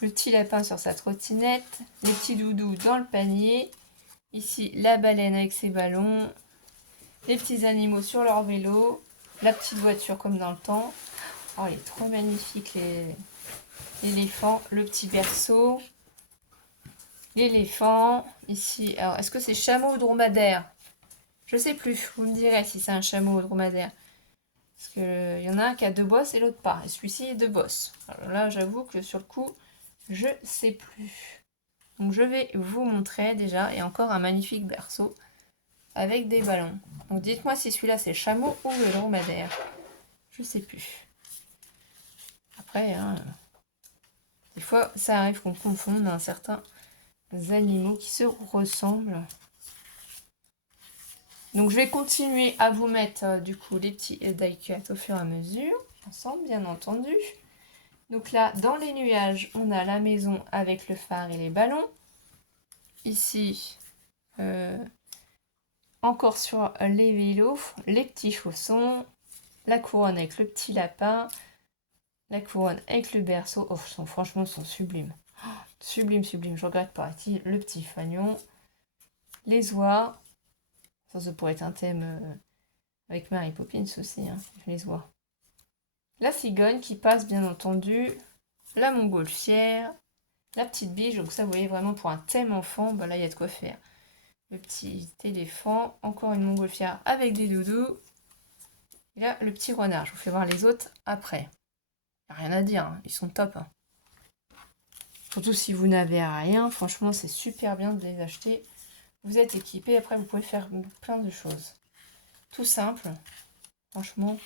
le petit lapin sur sa trottinette, les petits doudous dans le panier, ici la baleine avec ses ballons, les petits animaux sur leur vélo, la petite voiture comme dans le temps. Oh, il est trop magnifique l'éléphant, le petit berceau, l'éléphant, ici, alors est-ce que c'est chameau ou dromadaire? Je sais plus, vous me direz si c'est un chameau ou dromadaire. Parce qu'il y en a un qui a 2 bosses et l'autre pas. Et celui-ci est 2 bosses. Alors là, j'avoue que sur le coup, je sais plus. Donc je vais vous montrer déjà. Et encore un magnifique berceau avec des ballons. Donc dites-moi si celui-là c'est le chameau ou le dromadaire. Je sais plus. Après, hein, des fois, ça arrive qu'on confonde certains animaux qui se ressemblent. Donc je vais continuer à vous mettre du coup les petits die cuts au fur et à mesure, ensemble bien entendu. Donc là, dans les nuages, on a la maison avec le phare et les ballons. Ici, encore sur les vélos, les petits chaussons, la couronne avec le petit lapin, la couronne avec le berceau. Oh, franchement, ils sont sublimes. Oh, sublime, sublime, je regrette pas. Ici, le petit fanion, les oies. Ça pourrait être un thème avec Mary Poppins aussi, hein, les oies. La cigogne qui passe, bien entendu. La montgolfière. La petite biche, donc ça, vous voyez, vraiment pour un thème enfant, bah là, il y a de quoi faire. Le petit éléphant, encore une montgolfière avec des doudous. Et là, le petit renard. Je vous fais voir les autres après. Il n'y a rien à dire, hein, ils sont top. Hein. Surtout si vous n'avez rien, franchement, c'est super bien de les acheter. Vous êtes équipé, après, vous pouvez faire plein de choses. Tout simple, franchement,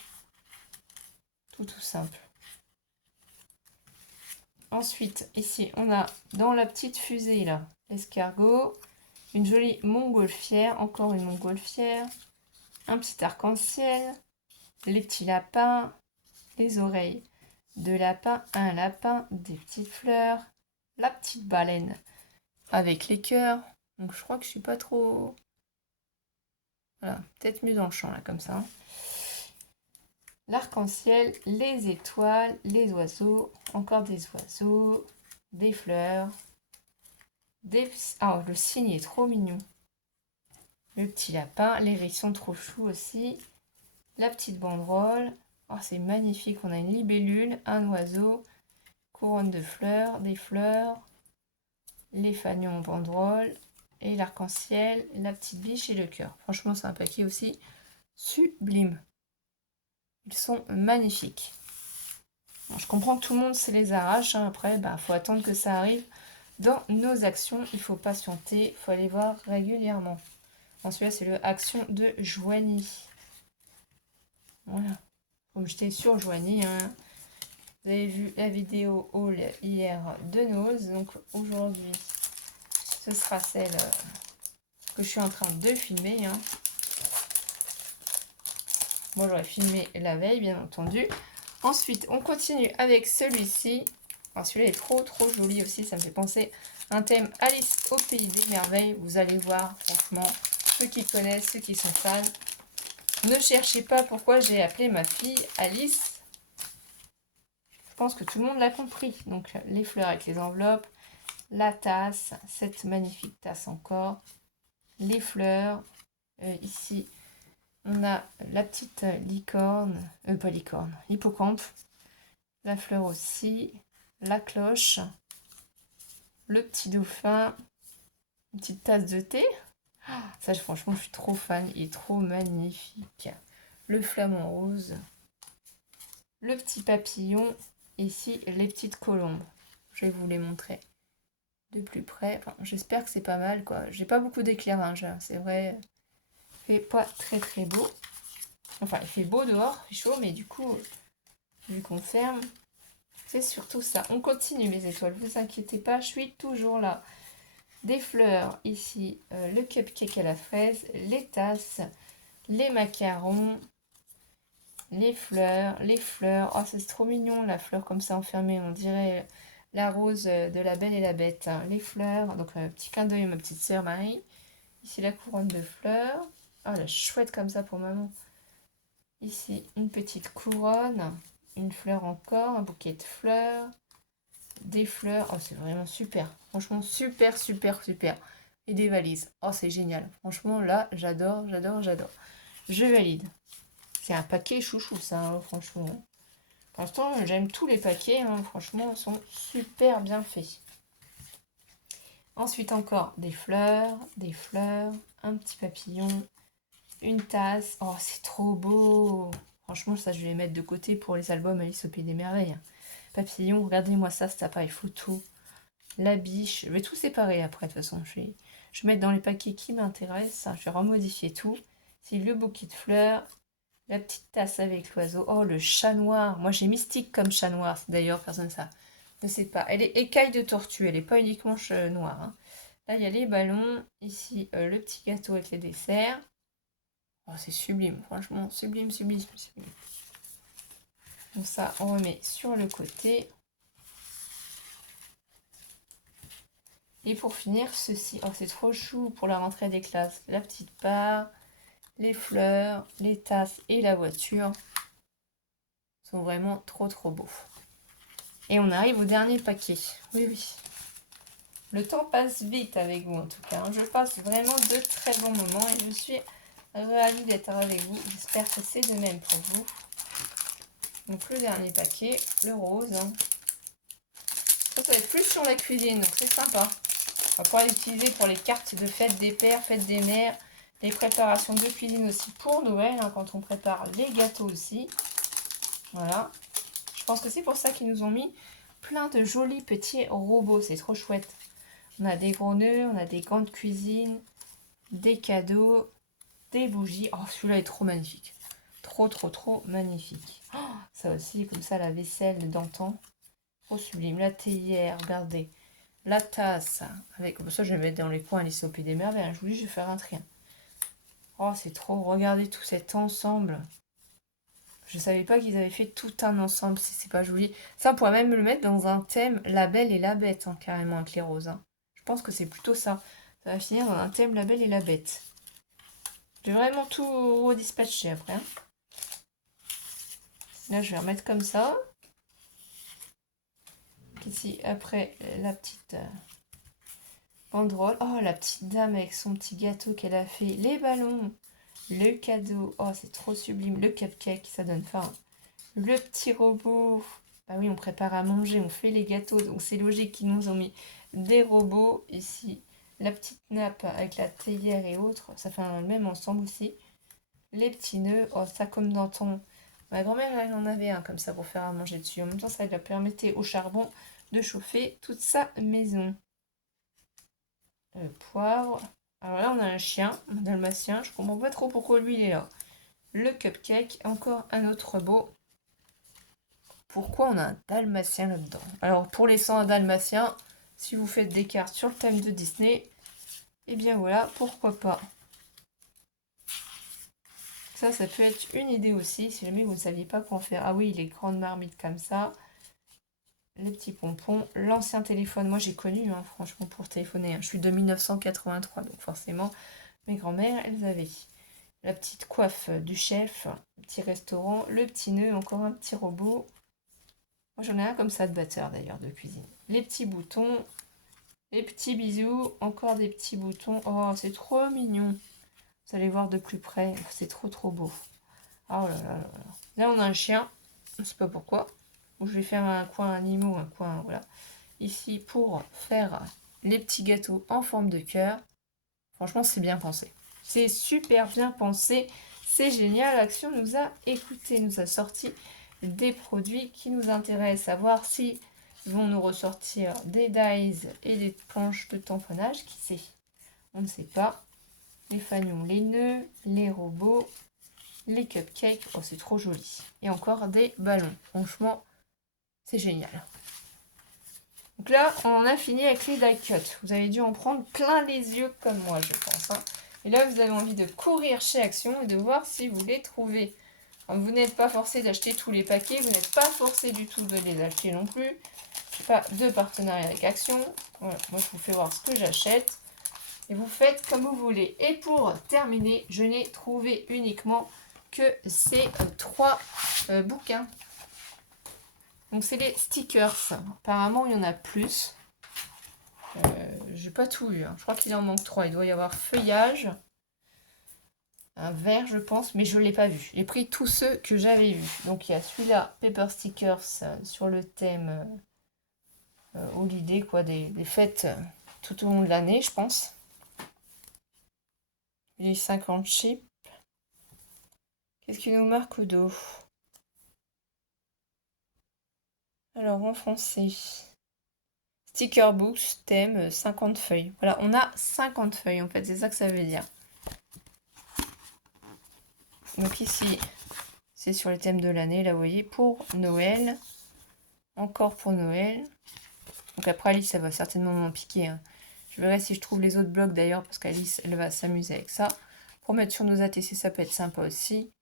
tout simple. Ensuite, ici, on a dans la petite fusée, là, l'escargot, une jolie montgolfière, encore une montgolfière, un petit arc-en-ciel, les petits lapins, les oreilles de lapin, un lapin, des petites fleurs, la petite baleine avec les cœurs. Donc je crois que je suis pas trop... Voilà, peut-être mieux dans le champ, là, comme ça. L'arc-en-ciel, les étoiles, les oiseaux, encore des oiseaux, des fleurs, des... Ah, le cygne est trop mignon. Le petit lapin, les hérissons trop choux aussi. La petite banderole. Oh, c'est magnifique, on a une libellule, un oiseau, couronne de fleurs, des fleurs, les fanions en banderole, et l'arc-en-ciel, la petite biche et le cœur. Franchement, c'est un paquet aussi sublime. Ils sont magnifiques. Bon, je comprends que tout le monde se les arrache. Hein. Après, il faut attendre que ça arrive dans nos actions. Il faut patienter. Il faut aller voir régulièrement. Ensuite, c'est le action de Joigny. Voilà. Comme j'étais sur Joigny. Hein. Vous avez vu la vidéo haul hier de Nose. Donc aujourd'hui, ce sera celle que je suis en train de filmer. Hein. Moi, j'aurais filmé la veille, bien entendu. Ensuite, on continue avec celui-ci. Celui-là est trop joli aussi. Ça me fait penser à un thème Alice au pays des merveilles. Vous allez voir, franchement, ceux qui connaissent, ceux qui sont fans. Ne cherchez pas pourquoi j'ai appelé ma fille Alice. Je pense que tout le monde l'a compris. Donc, les fleurs avec les enveloppes, la tasse, cette magnifique tasse encore, les fleurs. Ici, on a la petite licorne, pas licorne, hippocampe, la fleur aussi, la cloche, le petit dauphin, une petite tasse de thé. Ça, franchement, je suis trop fan, il est trop magnifique. Le flamant rose, le petit papillon, ici, les petites colombes. Je vais vous les montrer de plus près. Enfin, j'espère que c'est pas mal, quoi. J'ai pas beaucoup d'éclairage, hein, c'est vrai. Il fait pas très beau. Enfin, il fait beau dehors, il fait chaud, mais du coup, vu qu'on ferme, c'est surtout ça. On continue, mes étoiles, vous inquiétez pas, je suis toujours là. Des fleurs, ici, le cupcake à la fraise, les tasses, les macarons, les fleurs. Oh, c'est trop mignon, la fleur comme ça enfermée, on dirait la rose de la Belle et la Bête. Hein. Les fleurs, donc petit clin d'œil à ma petite sœur Marie. Ici, la couronne de fleurs. Oh, la chouette comme ça pour maman. Ici, une petite couronne, une fleur encore, un bouquet de fleurs, des fleurs. Oh, c'est vraiment super. Franchement, super. Et des valises. Oh, c'est génial. Franchement, là, j'adore. Je valide. C'est un paquet chouchou, ça, hein, franchement. Pour l'instant, j'aime tous les paquets. Hein, franchement, ils sont super bien faits. Ensuite, encore des fleurs, un petit papillon, une tasse. Oh, c'est trop beau. Franchement, ça, je vais les mettre de côté pour les albums Alice au Pays des Merveilles. Papillon, regardez-moi ça, cet appareil photo. La biche. Je vais tout séparer après, de toute façon. Je vais mettre dans les paquets qui m'intéressent. Je vais remodifier tout. C'est le bouquet de fleurs. La petite tasse avec l'oiseau. Oh, le chat noir. Moi, j'ai Mystique comme chat noir. D'ailleurs, personne ne sait pas. Elle est écaille de tortue. Elle n'est pas uniquement noire. Hein. Là, il y a les ballons. Ici, le petit gâteau avec les desserts. Oh, c'est sublime, franchement, sublime. Donc ça, on remet sur le côté. Et pour finir, ceci. Oh, c'est trop chou pour la rentrée des classes. La petite part, les fleurs, les tasses et la voiture sont vraiment trop beaux. Et on arrive au dernier paquet. Oui, oui. Le temps passe vite avec vous en tout cas. Je passe vraiment de très bons moments et je suis ravie d'être avec vous. J'espère que c'est de même pour vous. Donc le dernier paquet, le rose. Ça va être plus sur la cuisine, donc c'est sympa. On va pouvoir l'utiliser pour les cartes de fête des pères, fête des mères, les préparations de cuisine aussi pour Noël, hein, quand on prépare les gâteaux aussi. Voilà. Je pense que c'est pour ça qu'ils nous ont mis plein de jolis petits robots. C'est trop chouette. On a des gros nœuds, on a des gants de cuisine, des cadeaux, des bougies. Oh, celui-là est trop magnifique. Trop magnifique. Oh, ça aussi, comme ça, la vaisselle d'antan. Trop sublime. La théière, regardez. La tasse. Avec ça, je vais mettre dans les coins Alice au Pays des Merveilles. Je vous dis, je vais faire un tri. Oh, c'est trop. Regardez tout cet ensemble. Je savais pas qu'ils avaient fait tout un ensemble, si c'est pas joli. Ça, on pourrait même le mettre dans un thème La Belle et la Bête, hein, carrément, avec les roses. Hein. Je pense que c'est plutôt ça. Ça va finir dans un thème La Belle et la Bête. J'ai vraiment tout redispatché après. Hein. Là, je vais remettre comme ça. Ici, après, la petite banderole. Oh, la petite dame avec son petit gâteau qu'elle a fait. Les ballons. Le cadeau. Oh, c'est trop sublime. Le cupcake, ça donne faim. Le petit robot. Bah oui, on prépare à manger, on fait les gâteaux. Donc, c'est logique qu'ils nous ont mis des robots. Ici, la petite nappe avec la théière et autres. Ça fait le même ensemble aussi. Les petits nœuds. Oh, ça comme dans ton... Ma grand-mère, elle en avait un comme ça pour faire à manger dessus. En même temps, ça lui permettait au charbon de chauffer toute sa maison. Le poivre. Alors là, on a un chien, un dalmatien. Je comprends pas trop pourquoi lui, il est là. Le cupcake. Encore un autre robot. Pourquoi on a un dalmatien là-dedans? Alors, pour les 100 dalmatiens, si vous faites des cartes sur le thème de Disney, eh bien voilà, pourquoi pas. Ça peut être une idée aussi, si jamais vous ne saviez pas quoi en faire. Ah oui, les grandes marmites comme ça. Les petits pompons. L'ancien téléphone, moi j'ai connu, hein, franchement, pour téléphoner. Hein. Je suis de 1983, donc forcément, mes grands-mères, elles avaient. La petite coiffe du chef, le petit restaurant, le petit nœud, encore un petit robot. Moi j'en ai un comme ça de batteur d'ailleurs, de cuisine. Les petits boutons, les petits bisous, encore des petits boutons. Oh, c'est trop mignon. Vous allez voir de plus près, c'est trop beau. Oh là là là là. Là, on a un chien, je ne sais pas pourquoi. Je vais faire un coin animaux, un coin, voilà. Ici, pour faire les petits gâteaux en forme de cœur. Franchement, c'est bien pensé. C'est super bien pensé. C'est génial. L'action nous a écouté, nous a sorti des produits qui nous intéressent. À voir si ils vont nous ressortir des dies et des planches de tamponnage. Qui sait? On ne sait pas. Les fanions, les nœuds, les robots, les cupcakes. Oh, c'est trop joli. Et encore des ballons. Franchement, c'est génial. Donc là, on en a fini avec les die cuts. Vous avez dû en prendre plein les yeux comme moi, je pense. Hein. Et là, vous avez envie de courir chez Action et de voir si vous les trouvez. Alors, vous n'êtes pas forcé d'acheter tous les paquets. Vous n'êtes pas forcé du tout de les acheter non plus. Je n'ai pas de partenariat avec Action. Voilà, moi, je vous fais voir ce que j'achète. Et vous faites comme vous voulez. Et pour terminer, je n'ai trouvé uniquement que ces 3 bouquins. Donc c'est les stickers. Apparemment il y en a plus. J'ai pas tout vu. Hein. Je crois qu'il en manque 3. Il doit y avoir feuillage. Un vert je pense. Mais je ne l'ai pas vu. J'ai pris tous ceux que j'avais vus. Donc il y a celui-là. Paper stickers sur le thème holiday. Quoi, des fêtes tout au long de l'année je pense. Les 50 chips. Qu'est-ce qu'il nous marque au dos? Alors en français. Sticker books, thème, 50 feuilles. Voilà, on a 50 feuilles en fait, c'est ça que ça veut dire. Donc ici, c'est sur les thèmes de l'année, là vous voyez, pour Noël. Encore pour Noël. Donc après Alice, ça va certainement m'en piquer. Hein. Je verrai si je trouve les autres blocs d'ailleurs, parce qu'Alice, elle va s'amuser avec ça. Pour mettre sur nos ATC, ça peut être sympa aussi.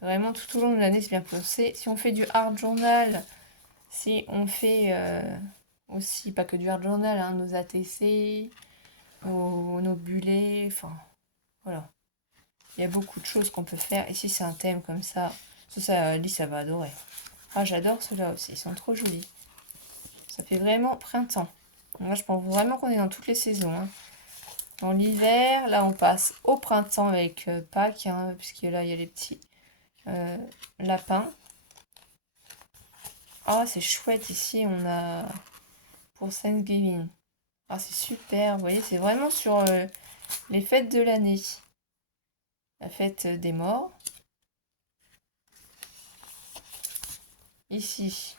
Vraiment, tout au long de l'année, c'est bien pensé. Si on fait du hard journal, si on fait aussi, pas que du art journal, hein, nos ATC, nos bullets, enfin, voilà. Il y a beaucoup de choses qu'on peut faire. Ici, c'est un thème comme ça. Alice, ça va adorer. Ah, j'adore ceux-là aussi, ils sont trop jolis. Ça fait vraiment printemps. Moi, je pense vraiment qu'on est dans toutes les saisons, hein. Dans l'hiver, là, on passe au printemps avec Pâques, hein, puisque là, il y a les petits lapins. Ah, c'est chouette, ici, on a pour Thanksgiving. Ah, c'est super, vous voyez, c'est vraiment sur les fêtes de l'année. La fête des morts. Ici,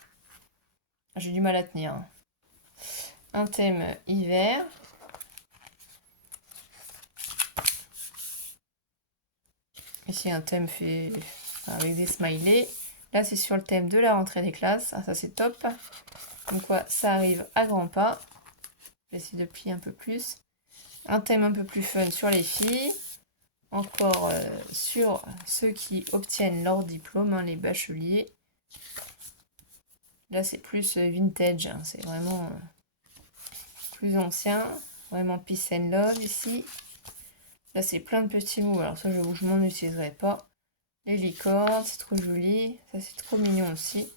j'ai du mal à tenir, hein. Un thème hiver. Ici, un thème fait avec des smileys. Là, c'est sur le thème de la rentrée des classes. Ah, ça, c'est top. Donc, quoi, ça arrive à grands pas. Je vais essayer de plier un peu plus. Un thème un peu plus fun sur les filles. Encore sur ceux qui obtiennent leur diplôme, hein, les bacheliers. Là, c'est plus vintage. Hein, c'est vraiment plus ancien. Vraiment peace and love ici. Là, c'est plein de petits mots. Alors ça, je m'en utiliserai pas. Les licornes, c'est trop joli. Ça, c'est trop mignon aussi.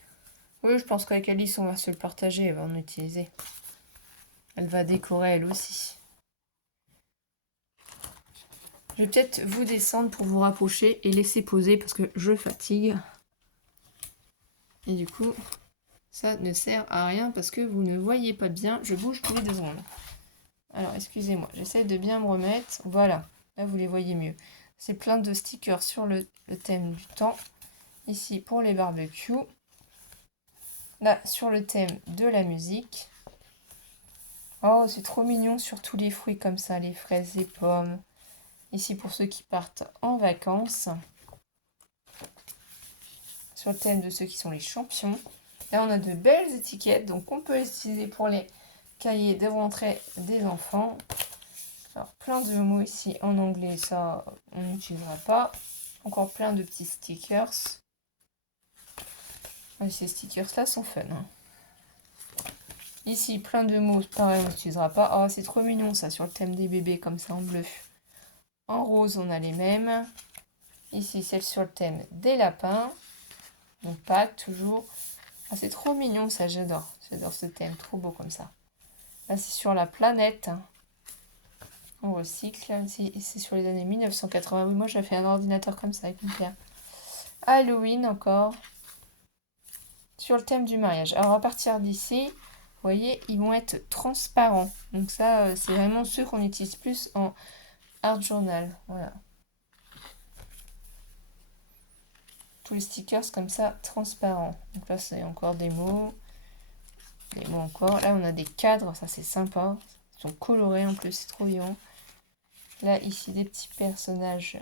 Oui, je pense qu'avec Alice, on va se le partager. Elle va en utiliser. Elle va décorer elle aussi. Je vais peut-être vous descendre pour vous rapprocher et laisser poser parce que je fatigue. Et du coup, ça ne sert à rien parce que vous ne voyez pas bien. Je bouge tous les 2 secondes. Alors, excusez-moi, j'essaie de bien me remettre. Voilà, là, vous les voyez mieux. C'est plein de stickers sur le thème du temps. Ici, pour les barbecues. Là, sur le thème de la musique. Oh, c'est trop mignon sur tous les fruits comme ça, les fraises, les pommes. Ici, pour ceux qui partent en vacances. Sur le thème de ceux qui sont les champions. Là, on a de belles étiquettes, donc on peut les utiliser pour les cahiers de rentrée des enfants. Alors, plein de mots ici en anglais, ça, on n'utilisera pas. Encore plein de petits stickers. Ah, ces stickers-là sont fun, hein. Ici, plein de mots, pareil, on n'utilisera pas. Oh, c'est trop mignon, ça, sur le thème des bébés, comme ça, en bleu. En rose, on a les mêmes. Ici, celle sur le thème des lapins. Donc, Pâques, toujours. Ah, c'est trop mignon, ça, j'adore. J'adore ce thème, trop beau comme ça. Là, c'est sur la planète. On recycle. C'est sur les années 1980. Oui, moi, j'ai fait un ordinateur comme ça avec mon père. Halloween, encore. Sur le thème du mariage. Alors, à partir d'ici, vous voyez, ils vont être transparents. Donc ça, c'est vraiment ceux qu'on utilise plus en art journal. Voilà. Tous les stickers comme ça, transparents. Donc là, c'est encore des mots. Des mots encore. Là, on a des cadres. Ça, c'est sympa. Ils sont colorés en plus. C'est trop vivant. Là, ici, des petits personnages.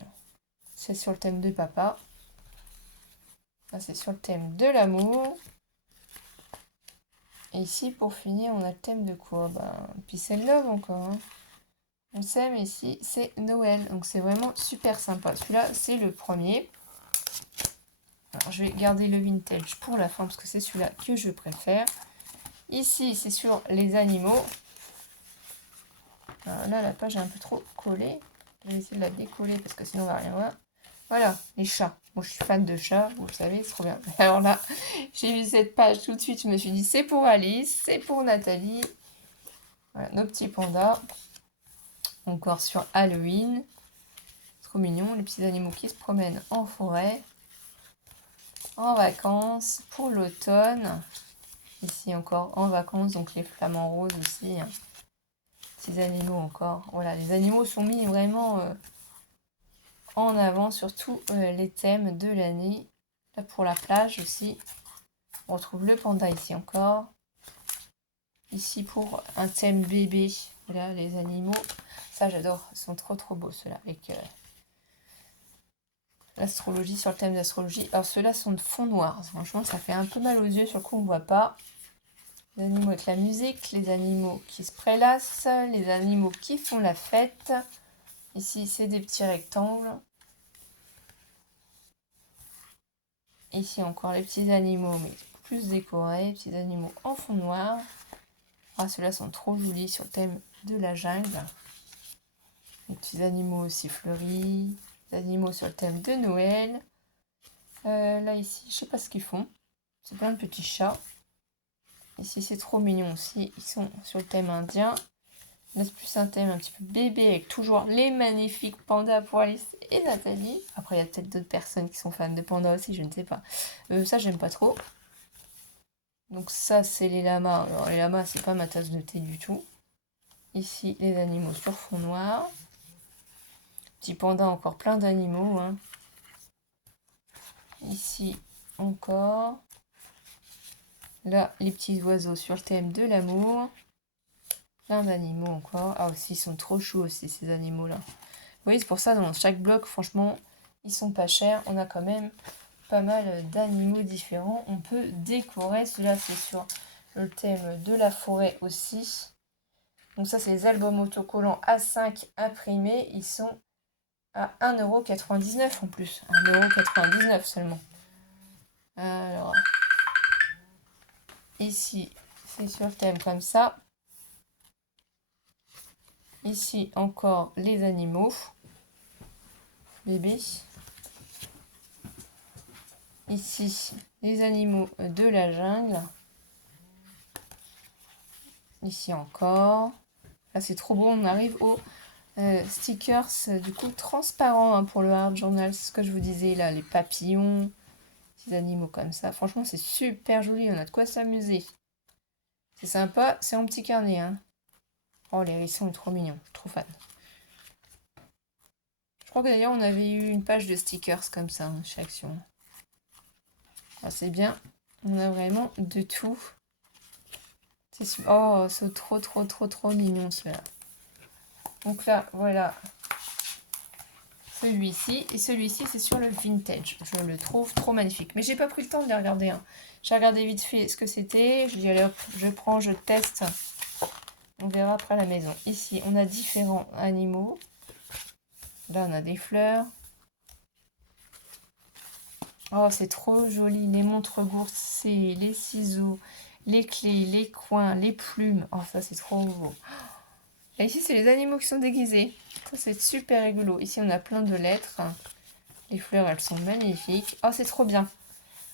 C'est sur le thème de papa. Là, c'est sur le thème de l'amour. Et ici, pour finir, on a le thème de quoi? Peace and love encore, hein. On sait, mais ici, c'est Noël. Donc, c'est vraiment super sympa. Celui-là, c'est le premier. Alors, je vais garder le vintage pour la fin, parce que c'est celui-là que je préfère. Ici, c'est sur les animaux. Alors là, la page est un peu trop collée. Je vais essayer de la décoller, parce que sinon, on va rien voir. Voilà, les chats. Moi, je suis fan de chats, vous le savez, c'est trop bien. Alors là, j'ai vu cette page tout de suite, je me suis dit, c'est pour Alice, c'est pour Nathalie. Voilà, nos petits pandas. Encore sur Halloween. Trop mignon, les petits animaux qui se promènent en forêt. En vacances, pour l'automne. Ici encore en vacances, donc les flamants roses aussi. Hein. Petits animaux encore. Voilà, les animaux sont mis vraiment en avant sur tous les thèmes de l'année. Là pour la plage aussi. On retrouve le panda ici encore. Ici pour un thème bébé. Voilà les animaux. Ça j'adore. Ils sont trop trop beaux ceux-là. Avec l'astrologie, sur le thème d'astrologie. Alors ceux-là sont de fond noir. Franchement ça fait un peu mal aux yeux. Sur le coup on ne voit pas. Les animaux avec la musique. Les animaux qui se prélassent. Les animaux qui font la fête. Ici c'est des petits rectangles. Ici encore les petits animaux mais plus décorés. Petits animaux en fond noir. Ah, ceux-là sont trop jolis sur le thème de la jungle. Les petits animaux aussi fleuris. Les animaux sur le thème de Noël. Là, ici, je sais pas ce qu'ils font. C'est plein de petits chats. Ici, c'est trop mignon aussi. Ils sont sur le thème indien. Là, c'est plus un thème un petit peu bébé avec toujours les magnifiques pandas pour Alice et Nathalie. Après, il y a peut-être d'autres personnes qui sont fans de pandas aussi, je ne sais pas. Ça, j'aime pas trop. Donc ça, c'est les lamas. Alors, les lamas, c'est pas ma tasse de thé du tout. Ici, les animaux sur fond noir. Petit panda, encore plein d'animaux. Hein. Ici, encore. Là, les petits oiseaux sur le thème de l'amour. Plein d'animaux encore. Ah aussi, ils sont trop chauds aussi, ces animaux-là. Vous voyez, c'est pour ça, dans chaque bloc, franchement, ils sont pas chers. On a quand même pas mal d'animaux différents. On peut décorer. Celui-là, c'est sur le thème de la forêt aussi. Donc ça, c'est les albums autocollants A5 imprimés. Ils sont à 1,99 € en plus. 1,99 € seulement. Alors, ici, c'est sur le thème comme ça. Ici, encore les animaux. Bébés. Ici, les animaux de la jungle. Ici encore. Là, c'est trop beau. On arrive aux stickers, du coup, transparents hein, pour le Art Journal. C'est ce que je vous disais, là, les papillons, ces animaux comme ça. Franchement, c'est super joli. On a de quoi s'amuser. C'est sympa. C'est en petit carnet. Hein. Oh, les hérissons sont trop mignons. Je suis trop fan. Je crois que d'ailleurs, on avait eu une page de stickers comme ça hein, chez Action. Ah, c'est bien. On a vraiment de tout. Oh, c'est trop mignon ceux-là. Donc là, voilà. Celui-ci. Et celui-ci, c'est sur le vintage. Je le trouve trop magnifique. Mais j'ai pas pris le temps de les regarder. Hein. J'ai regardé vite fait ce que c'était. Je dis, allez hop, je prends, je teste. On verra après à la maison. Ici, on a différents animaux. Là, on a des fleurs. Oh, c'est trop joli. Les montres goursées, les ciseaux, les clés, les coins, les plumes. Oh, ça, c'est trop beau. Et ici, c'est les animaux qui sont déguisés. Ça, c'est super rigolo. Ici, on a plein de lettres. Les fleurs, elles sont magnifiques. Oh, c'est trop bien.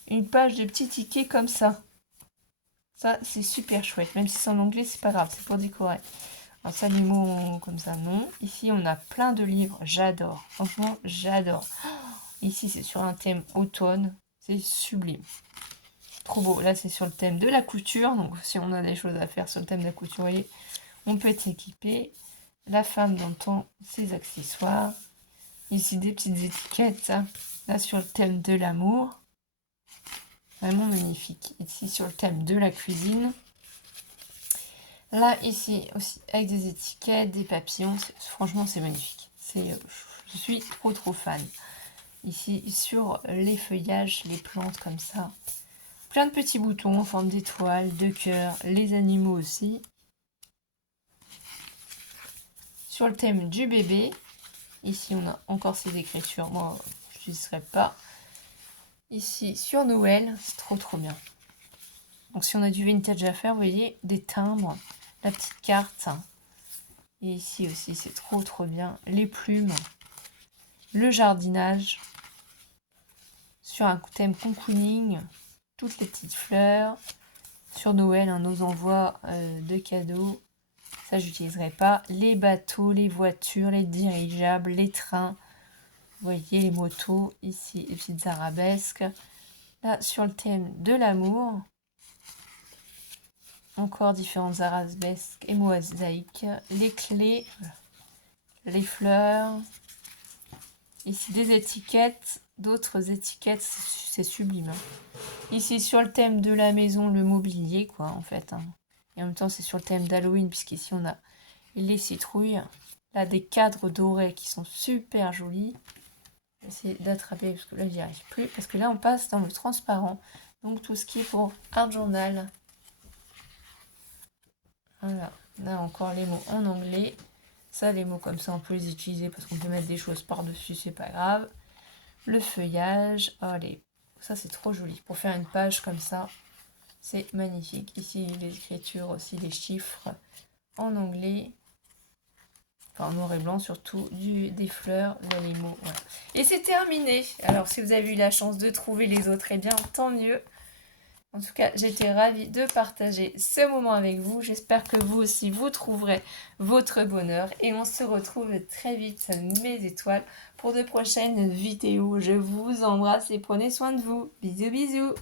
Une page de petits tickets comme ça. Ça, c'est super chouette. Même si c'est en anglais, c'est pas grave. C'est pour décorer. Alors ça, les mots comme ça, non. Ici, on a plein de livres. J'adore. Franchement, j'adore. Ici, c'est sur un thème automne. C'est sublime. Trop beau. Là, c'est sur le thème de la couture. Donc, si on a des choses à faire sur le thème de la couture, vous voyez, on peut être équipé. La femme d'antan, ses accessoires. Ici, des petites étiquettes. Là, sur le thème de l'amour. Vraiment magnifique. Ici, sur le thème de la cuisine. Là, ici, aussi, avec des étiquettes, des papillons. Franchement, c'est magnifique. Je suis trop fan. Ici, sur les feuillages, les plantes comme ça. Plein de petits boutons en forme d'étoiles, de cœur, les animaux aussi. Sur le thème du bébé, ici on a encore ces écritures, moi je n'utiliserai pas. Ici sur Noël, c'est trop bien. Donc si on a du vintage à faire, vous voyez, des timbres, la petite carte. Et ici aussi, c'est trop bien. Les plumes, le jardinage. Sur un thème cocooning, toutes les petites fleurs. Sur Noël, nos envois de cadeaux. Ça, j'utiliserai pas. Les bateaux, les voitures, les dirigeables, les trains. Vous voyez les motos. Ici, les petites arabesques. Là, sur le thème de l'amour. Encore différentes arabesques et mosaïques. Les clés. Les fleurs. Ici, des étiquettes. D'autres étiquettes. C'est sublime. Hein. Ici, sur le thème de la maison, le mobilier, quoi, en fait. Hein. Et en même temps, c'est sur le thème d'Halloween, puisqu'ici, on a les citrouilles. Là, des cadres dorés qui sont super jolis. Je vais essayer d'attraper, parce que là, j'y arrive plus. Parce que là, on passe dans le transparent. Donc, tout ce qui est pour Art Journal. Voilà. Là, encore les mots en anglais. Ça, les mots comme ça, on peut les utiliser parce qu'on peut mettre des choses par-dessus, c'est pas grave. Le feuillage. Allez, ça, c'est trop joli. Pour faire une page comme ça, C'est magnifique. Ici, l'écriture aussi, les chiffres en anglais. Enfin, en noir et blanc surtout, des fleurs, là les mots, voilà. Et c'est terminé. Alors, si vous avez eu la chance de trouver les autres, eh bien, tant mieux. En tout cas, j'étais ravie de partager ce moment avec vous. J'espère que vous aussi, vous trouverez votre bonheur. Et on se retrouve très vite, mes étoiles, pour de prochaines vidéos. Je vous embrasse et prenez soin de vous. Bisous, bisous.